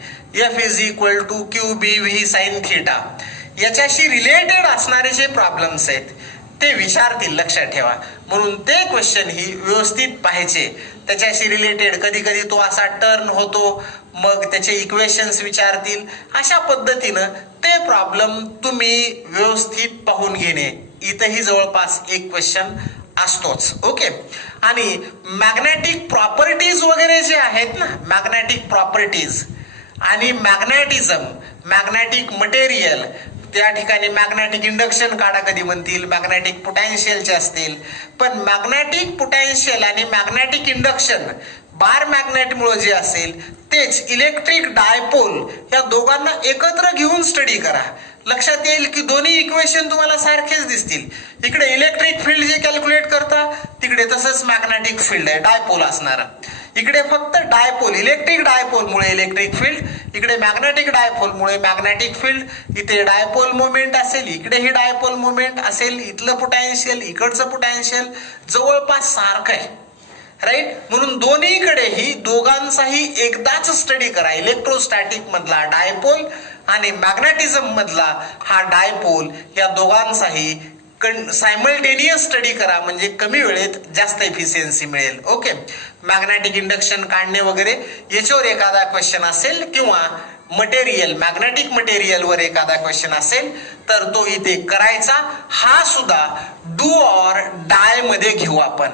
F is equal to q B v sine theta, याच्याशी रिलेटेड असणारे जे प्रॉब्लेम्स आहेत ते विचारतील, लक्षात ठेवा. म्हणून ते क्वेश्चन ही व्यवस्थित पाहायचे. त्याच्याशी रिलेटेड कधी कधी तो असा टर्न होतो, मग त्याचे इक्वेशन्स विचारतील. अशा पद्धतीनं ते प्रॉब्लेम तुम्ही व्यवस्थित पाहून घेणे. इथंही जवळपास एक क्वेश्चन असतोच. ओके. आणि मॅग्नेटिक प्रॉपर्टीज वगैरे जे आहेत ना, मॅग्नेटिक प्रॉपर्टीज आणि मॅग्नेटिझम, मॅग्नेटिक मटेरियल, त्या ठिकाणी मॅग्नेटिक इंडक्शन काढा कधी म्हणतील, मॅग्नेटिक पोटॅन्शियलचे असतील. पण मॅग्नेटिक पोटॅन्शियल आणि मॅग्नेटिक इंडक्शन बार मॅग्नेट मुळे जे असेल तेच इलेक्ट्रिक डायपोल, या दोघांना एकत्र घेऊन स्टडी करा. लक्षात येईल की दोन्ही इक्वेशन तुम्हाला सारखेच दिसतील. इकडे इलेक्ट्रिक फील्ड जे कॅल्क्युलेट करता, तिकडे तसंच मॅग्नेटिक फील्ड आहे डायपोल असणार. इकडे फक्त डायपोल, इलेक्ट्रिक डायपोल मुळे इलेक्ट्रिक फील्ड, इकडे मॅग्नेटिक डायपोल मुळे मॅग्नेटिक फील्ड. इथे डायपोल मोमेंट असेल, इकडेही डायपोल मोमेंट असेल. इथलं पोटॅन्शियल, इकडचं पोटॅन्शियल जवळपास सारखं आहे, राईट. म्हणून दोन्हीकडेही दोघांचाही एकदाच स्टडी करा. इलेक्ट्रोस्टॅटिक मधला डायपोल आणि मॅग्नेटिझम मधला हा डायपोल, या दोघांचाही सायमल्टेनियस स्टडी करा, म्हणजे कमी वेळेत जास्त एफिशियन्सी मिळेल. ओके. मॅग्नेटिक इंडक्शन काढणे वगैरे याच्यावर एखादा क्वेश्चन असेल, किंवा मटेरियल, मॅग्नेटिक मटेरियलवर एखादा क्वेश्चन असेल, तर तो इथे करायचा. हा सुद्धा डू ऑर डाय मध्ये घेऊ आपण.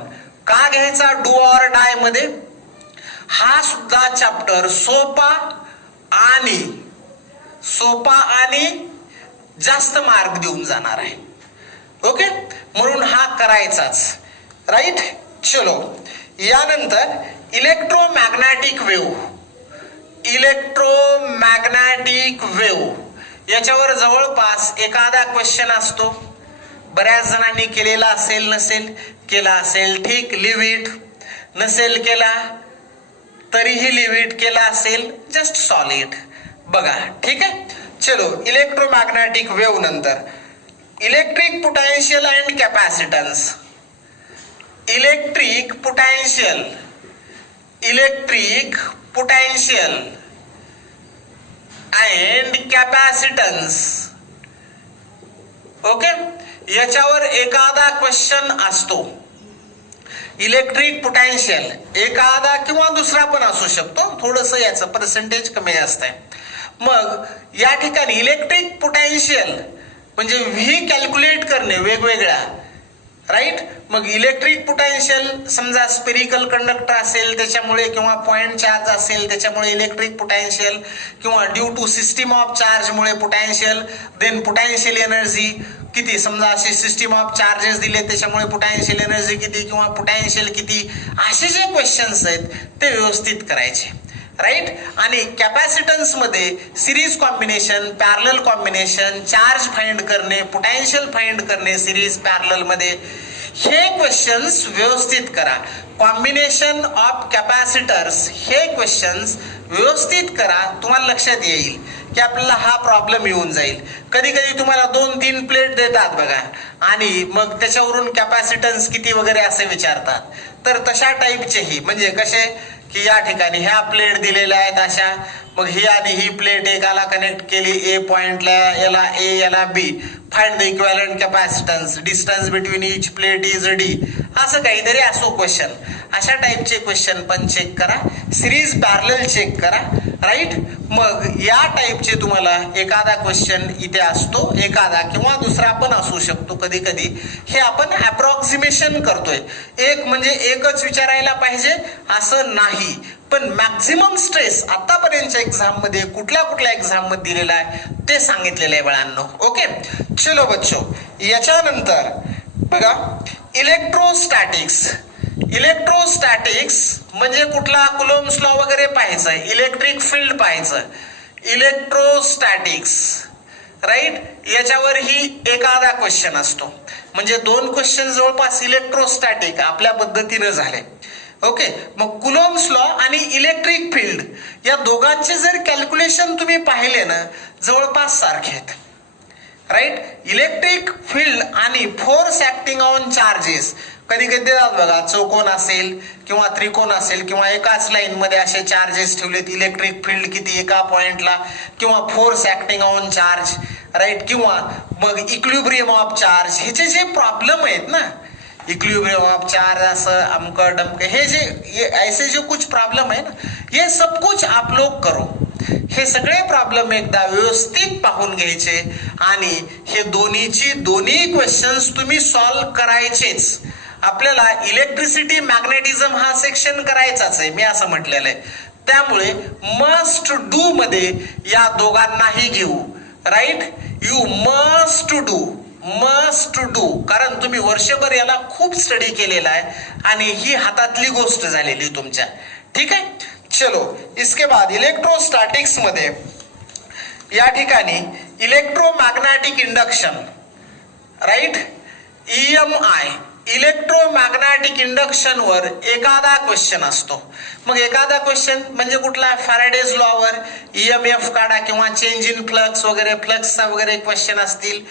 का घ्यायचा डू ऑर डाय मध्ये? हा सुद्धा चॅप्टर सोपा आणि जास्त मार्क देऊन जाणार आहे. ओके. म्हणून हा करायचाच, राईट. चलो, यानंतर इलेक्ट्रोमॅग्नेटिक वेव्ह, इलेक्ट्रोमॅग्नेटिक वेव्ह याच्यावर जवळपास एखादा क्वेश्चन असतो. बऱ्याच जणांनी केलेला असेल, नसेल केला असेल, ठीक, लिव्ह इट. नसेल केला तरीही लिव्ह इट, केला असेल जस्ट सॉल्व इट. बघा, ठीक आहे. चलो, इलेक्ट्रोमॅग्नेटिक वेव्ह नंतर electric potential and capacitance. Electric potential, electric potential and capacitance. Okay. याच्यावर एखादा क्वेश्चन असतो. इलेक्ट्रिक पोटॅन्शियल एखादा किंवा दुसरा पण असू शकतो, थोडस याचं पर्सेंटेज कमी जास्त आहे. मग या ठिकाणी इलेक्ट्रिक पोटॅन्शियल म्हणजे व्ही कॅल्क्युलेट करणे वेगवेगळ्या, राईट. मग इलेक्ट्रिक पोटॅन्शियल समजा स्पेरिकल कंडक्टर असेल त्याच्यामुळे, किंवा पॉइंट चार्ज असेल त्याच्यामुळे इलेक्ट्रिक पोटॅन्शियल, किंवा due to system of charge मुळे पोटॅन्शियल, देन पोटॅन्शियल एनर्जी किती, समजा असे सिस्टीम ऑफ चार्जेस दिले त्याच्यामुळे पोटॅन्शियल एनर्जी किती किंवा पोटॅन्शियल किती, असे जे क्वेश्चन्स आहेत ते व्यवस्थित करायचे, राईट. आणि कॅपॅसिटन्स मध्ये series combination, parallel combination, charge find करणे, पोटॅन्शियल फाइंड करणे सिरीज पॅरलल मध्ये, हे क्वेश्चन्स व्यवस्थित करा. कॉम्बिनेशन ऑफ कॅपॅसिटर्स हे क्वेश्चन्स व्यवस्थित करा. तुम्हाला लक्षात येईल की आपल्याला हा प्रॉब्लेम येऊन जाईल. कधी कधी तुम्हाला 2-3 प्लेट देतात बघा, आणि मग त्याच्यावरून कॅपॅसिटन्स किती वगैरे असे विचारतात. तर तशा टाईपचेही, म्हणजे कसे की या ठिकाणी ह्या प्लेट दिलेल्या आहेत अशा, मग ही आणि ही प्लेट एकाला कनेक्ट केली ए पॉइंटला, याला ए याला B, find the equivalent capacitance, distance between each plate is D, असं काहीतरी असो क्वेश्चन. अशा टाईपचे क्वेश्चन पण चेक करा. सिरीज पॅरलल चेक करा, राईट. मग या टाईपचे तुम्हाला एखादा क्वेश्चन इथे असतो, एखादा किंवा दुसरा पण असू शकतो कधी कधी. हे आपण अप्रॉक्सिमेशन करतोय. एक म्हणजे एकच विचारायला पाहिजे असं नाही, पण मॅक्झिमम स्ट्रेस आतापर्यंतच्या एक्झाम मध्ये कुठल्या कुठल्या एक्झाम मध्ये दिलेला आहे ते सांगितलेलं आहे बाळांनो. ओके. चलो बच्चो, याच्यानंतर बघा इलेक्ट्रोस्टॅटिक्स. इलेक्ट्रोस्टॅटिक्स म्हणजे कुठला कुलोम्स लॉ वगैरे पाहायचं, इलेक्ट्रिक फील्ड पाहायचं. इलेक्ट्रोस्टॅटिक्स, राईट, याच्यावर ही एखादा क्वेश्चन असतो. म्हणजे 2 क्वेश्चन जवळपास इलेक्ट्रोस्टॅटिक आपल्या पद्धतीनं झाले. ओके, मग कुलोम्स लॉ आणि इलेक्ट्रिक फील्ड या दोघांचे जर कॅल्क्युलेशन तुम्ही पाहिले ना, जवळपास सारखे आहेत. राईट, इलेक्ट्रिक फील्ड आणि फोर्स ऍक्टिंग ऑन चार्जेस कधी कधी देतात बघा, चौकोन असेल किंवा त्रिकोण असेल किंवा एकाच लाईन मध्ये असे चार्जेस ठेवलेत, इलेक्ट्रिक फील्ड किती एका पॉइंटला, किंवा force acting on charge, right, किंवा मग इक्विलिब्रियम ऑफ चार्ज. ह्याचे जे प्रॉब्लेम आहेत ना, इक्विलिब्रियम ऑफ चार्ज, असं अमकं डमकं, हे जे ऐसे जो कुछ प्रॉब्लेम है ना, ये सब कुछ आप लोग करो. हे सगळे प्रॉब्लेम एकदा व्यवस्थित पाहून घ्यायचे आणि हे दोन्ही क्वेश्चन्स तुम्ही सॉल्व्ह करायचेच. आपल्याला इलेक्ट्रिसिटी मॅग्नेटिझम हा सेक्शन करायचाच आहे, मी असं म्हटलेलं आहे. त्यामुळे मस्ट डू मध्ये या दोघांनाही घेऊ. राईट, यू मस्ट डू, कारण तुम्ही वर्षभर याला खूप स्टडी केलेला आहे आणि ही हातातली गोष्ट झालेली तुमच्या. ठीक आहे, चलो इसके बाद इलेक्ट्रोस्टॅटिक्स मध्ये या ठिकाणी electromagnetic induction, right, EMI electromagnetic induction वर एखादा क्वेश्चन असतो. मग एखादा क्वेश्चन म्हणजे कुठला, फॅराडेज लॉवर EMF काढा किंवा चेंज इन फ्लक्स वगैरे, फ्लक्सचा वगैरे क्वेश्चन असतील,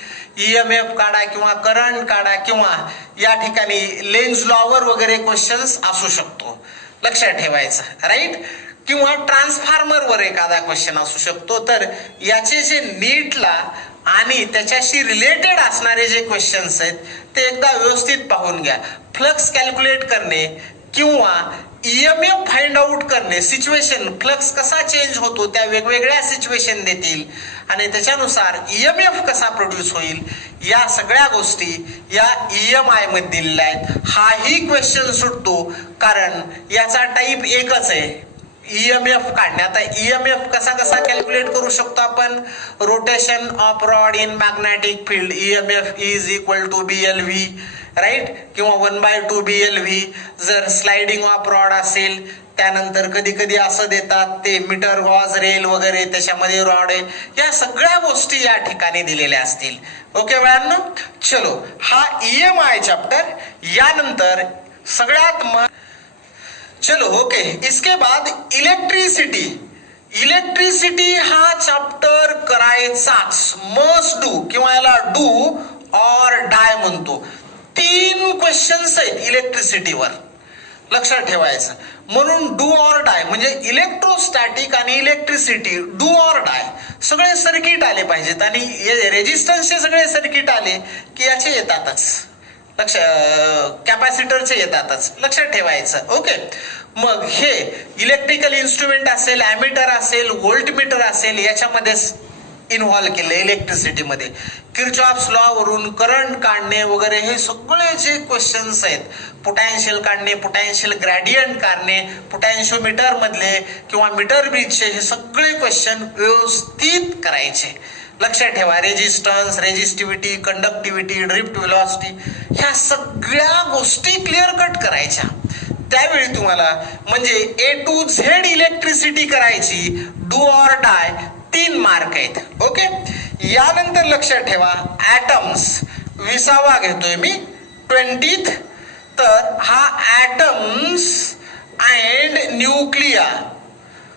EMF काढा किंवा करंट काढा, किंवा या ठिकाणी लेन्झ लॉवर वगैरे क्वेश्चन्स असू शकतो, लक्षात ठेवायचं. राईट, किंवा ट्रान्सफॉर्मर वर एखादा क्वेश्चन असू शकतो. तर याचे जे नीटला आणि त्याच्याशी रिलेटेड असणारे जे क्वेश्चन्स आहेत ते एकदा व्यवस्थित पाहून घ्या. फ्लक्स कॅल्क्युलेट करणे किंवा EMF फाइंड आउट करणे, सिच्युएशन, फ्लक्स कसा चेंज होतो त्या वेगवेगळ्या सिच्युएशन देतील आणि त्याच्यानुसार EMF कसा प्रोड्यूस होईल, या सगळ्या गोष्टी या EMI मध्ये दिलेल्या आहेत. हाही क्वेश्चन सुटतो कारण याचा टाईप एकच आहे, EMF काढणे. आता EMF कसा कॅल्क्युलेट करू शकतो आपण, rotation of rod in magnetic field, EMF is equal to BLV, right, किंवा 1/2 BLV. जर स्लाइडिंग ऑफ रॉड असेल, त्यानंतर कधी कधी असं देतात ते मीटर गॉज रेल वगैरे, त्याच्यामध्ये रॉड आहे, या सगळ्या गोष्टी या ठिकाणी दिलेल्या असतील. ओके बाळांनो, चलो हा EMI चॅप्टर. यानंतर सगळ्यात चलो ओके, इसके बाद इलेक्ट्रिसिटी हा चॅप्टर करायचाच, मस्ट डू किंवा याला डू ऑर डाय म्हणतो. 3 क्वेश्चन्स आहेत इलेक्ट्रिसिटीवर, लक्षात ठेवायचं. म्हणून डू ऑर डाय म्हणजे इलेक्ट्रोस्टॅटिक आणि इलेक्ट्रिसिटी, डू ऑर डाय सगळे सर्किट आले पाहिजेत आणि रेजिस्टन्सचे सगळे सर्किट आले की याचे येतातच, कॅपॅसिटरचे येतातच, लक्षात ठेवायचं. ओके, मग हे इलेक्ट्रिकल इन्स्ट्रुमेंट असेल, ॲमीटर असेल, व्होल्टमीटर असेल, याच्यामध्ये इन्व्हॉल्व केले इलेक्ट्रिसिटीमध्ये. किर्चॉफ्स लॉ वरून करंट काढणे वगैरे हे सगळे जे क्वेश्चन्स आहेत, पोटॅन्शियल काढणे, पोटॅन्शियल ग्रॅडियंट काढणे, पोटॅन्शियोमीटर मधले किंवा मीटर ब्रिजचे, हे सगळे क्वेश्चन व्यवस्थित करायचे. लक्षात ठेवा, resistance, resistivity, conductivity, drift velocity, ह्या सगळ्या गोष्टी क्लिअर कट करायच्या. त्यावेळी तुम्हाला म्हणजे A to Z इलेक्ट्रिसिटी करायची, डू ऑर डाय, 3 मार्क आहेत. ओके, यानंतर लक्षात ठेवा ऍटम्स, 20वा घेतोय मी, 20th. तर हा ऍटम्स अँड न्यूक्लिया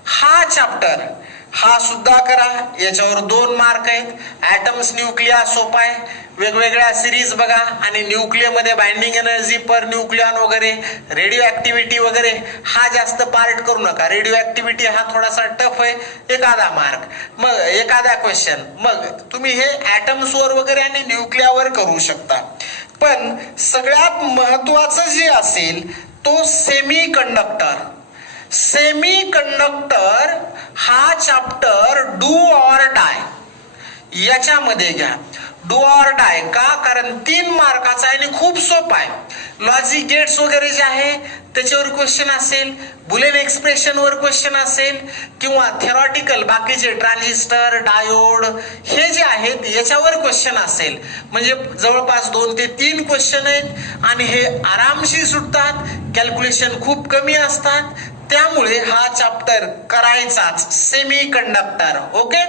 हा चॅप्टर हा सुद्धा करा, याच्यावर 2 मार्क आहेत. ऍटम्स न्यूक्लिया सोपा आहे, वेगवेगळ्या सिरीज बघा आणि न्यूक्लियर मध्ये बाइंडिंग एनर्जी पर न्यूक्लियॉन वगैरे, रेडिओ ऍक्टिव्हिटी वगैरे हा जास्त पार्ट करू नका. रेडिओ ऍक्टिव्हिटी हा थोडासा टफ आहे, एखादा मार्क, मग एखादा क्वेश्चन. मग तुम्ही हे ऍटम्स वर वगैरे आणि न्यूक्लियावर करू शकता. पण सगळ्यात महत्वाचं जे असेल तो सेमी कंडक्टर हा चॅप्टर डू ऑर डाय याच्यामध्ये घ्या. डू ऑर डाय का, कारण 3 मार्काचा आहे आणि खूप सोपा आहे. लॉजिक गेट्स वगैरे जे आहे त्याच्यावर क्वेश्चन असेल, बुलियन एक्सप्रेशन वर क्वेश्चन असेल, किंवा थेरॉटिकल बाकीचे ट्रान्झिस्टर, डायोड हे जे आहेत याच्यावर क्वेश्चन असेल. म्हणजे जवळपास 2 ते 3 क्वेश्चन आहेत आणि हे आरामशी सुटतात, कॅल्क्युलेशन खूप कमी असतात. त्यामुळे हा चॅप्टर करायचाच, सेमी कंडक्टर. ओके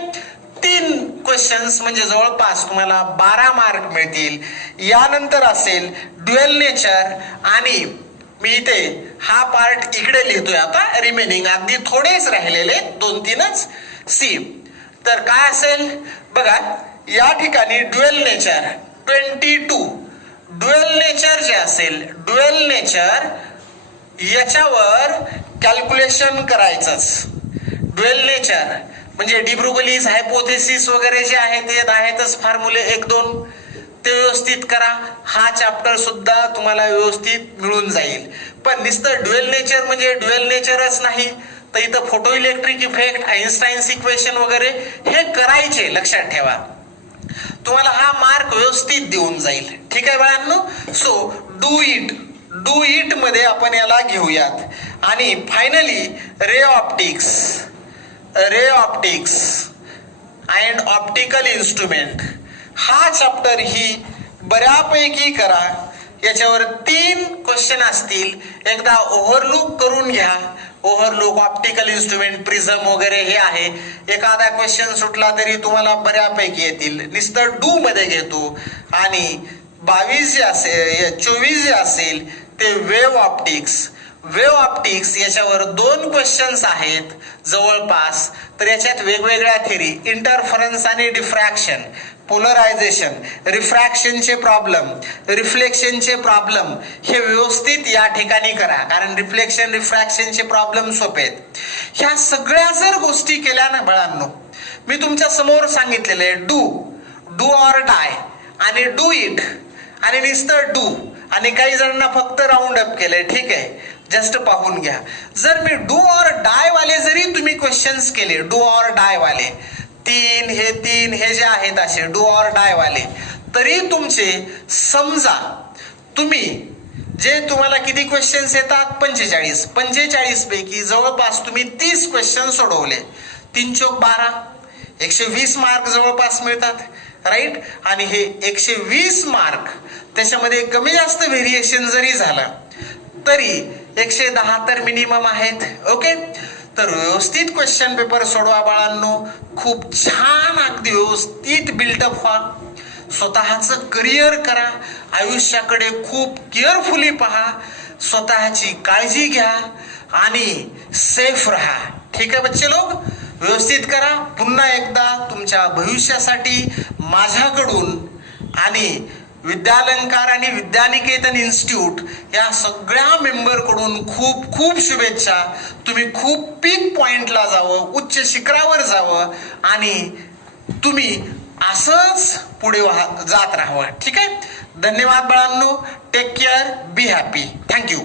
3 क्वेश्चन्स म्हणजे जवळपास तुम्हाला 12 मार्क मिळतील. यानंतर असेल ड्युअल नेचर आणि मी इथे हा पार्ट इकडे लिहितोय आता, रिमेनिंग अगदी थोडेच राहिलेले 2-3च. सी तर काय असेल बघा, या ठिकाणी ड्युअल नेचर 22. ड्युअल नेचर जे असेल, ड्युअल नेचर याच्यावर कॅल्क्युलेशन करायचंच. ड्युअल नेचर म्हणजे डी ब्रुगलीज हायपोथेसिस वगैरे जे आहे ते आहेतच फॉर्म्युले 1-2 ते व्यवस्थित करा. हा चॅप्टर सुद्धा तुम्हाला व्यवस्थित मिळून जाईल. पण नुसतं ड्युअल नेचर म्हणजे ड्युअल नेचरच नाही तर इथं फोटो इलेक्ट्रिक इफेक्ट, आइन्स्टाईन्स इक्वेशन वगैरे हे करायचे, लक्षात ठेवा. तुम्हाला हा मार्क व्यवस्थित देऊन जाईल. ठीक आहे बाळांनो. सो डू इट मध्ये आपण याला घेऊयात. आणि finally ray optics and optical instrument हा चॅप्टर ही बऱ्यापैकी करा. याच्यावर 3 क्वेश्चन असतील. एकदा ओव्हरलुक करून घ्या. ओव्हरलुक, ऑप्टिकल इन्स्ट्रुमेंट, प्रिझम वगैरे हे आहे. एखादा क्वेश्चन सुटला तरी तुम्हाला बऱ्यापैकी येतील. नुसतं डू मध्ये घेतो. आणि 22 जे असेल, 24 जे असेल ते वेव्ह ऑप्टिक्स याच्यावर 2 क्वेश्चन्स आहेत जवळपास. तर याच्यात वेगवेगळ्या थेरी, इंटरफरन्स आणि डिफ्रॅक्शन, पोलरायझेशन, रिफ्रॅक्शनचे प्रॉब्लेम, रिफ्लेक्शनचे प्रॉब्लेम हे व्यवस्थित या ठिकाणी करा. कारण रिफ्लेक्शन, रिफ्रॅक्शनचे प्रॉब्लेम सोपे आहेत. ह्या सगळ्या जर गोष्टी केल्या ना बाळांनो, मी तुमच्या समोर सांगितलेले डू ऑर डाय आणि डू इट आणि नुसतं डू, आणि काही जणांना फक्त राऊंड अप केलंय. ठीक आहे, जस्ट पाहून घ्या. जर मी डू ऑर डाय वाले जरी तुम्ही क्वेश्चन्स केले, डू ऑर डाय वाले 3 हे जे आहेत असे डू ऑर डाय वाले, तरी तुमचे समजा तुम्ही जे तुम्हाला किती क्वेश्चन्स येतात 45 पैकी जवळपास तुम्ही 30 क्वेश्चन सोडवले. 3 चोक 12, 120 मार्क जवळपास मिळतात, राईट. आणि हे 120 मार्क त्याच्यामध्ये कमी जास्त व्हेरिएशन जरी झालं तरी 110 तर मिनिमम आहेत. ओके, तर व्यवस्थित क्वेश्चन पेपर सोडवा बाळांनो. खूप छान, अगदी व्यवस्थित बिल्डअप व्हा. स्वतःचं करिअर करा. आयुष्याकडे खूप केअरफुली पहा. स्वतःची काळजी घ्या आणि सेफ राहा. ठीक आहे बच्चे लोक, व्यवस्थित करा. पुन्हा एकदा तुमच्या भविष्यासाठी माझ्याकडून आणि विद्यालंकार आणि विद्यानिकेतन इन्स्टिट्यूट या सगळ्या मेंबर कडून खूप खूप शुभेच्छा. तुम्ही खूप पीक पॉइंटला जावं, उच्च शिखरावर जावं आणि तुम्ही असंच पुढे जात राहावं. ठीक आहे, धन्यवाद बाळांनो. Take care, be happy. Thank you.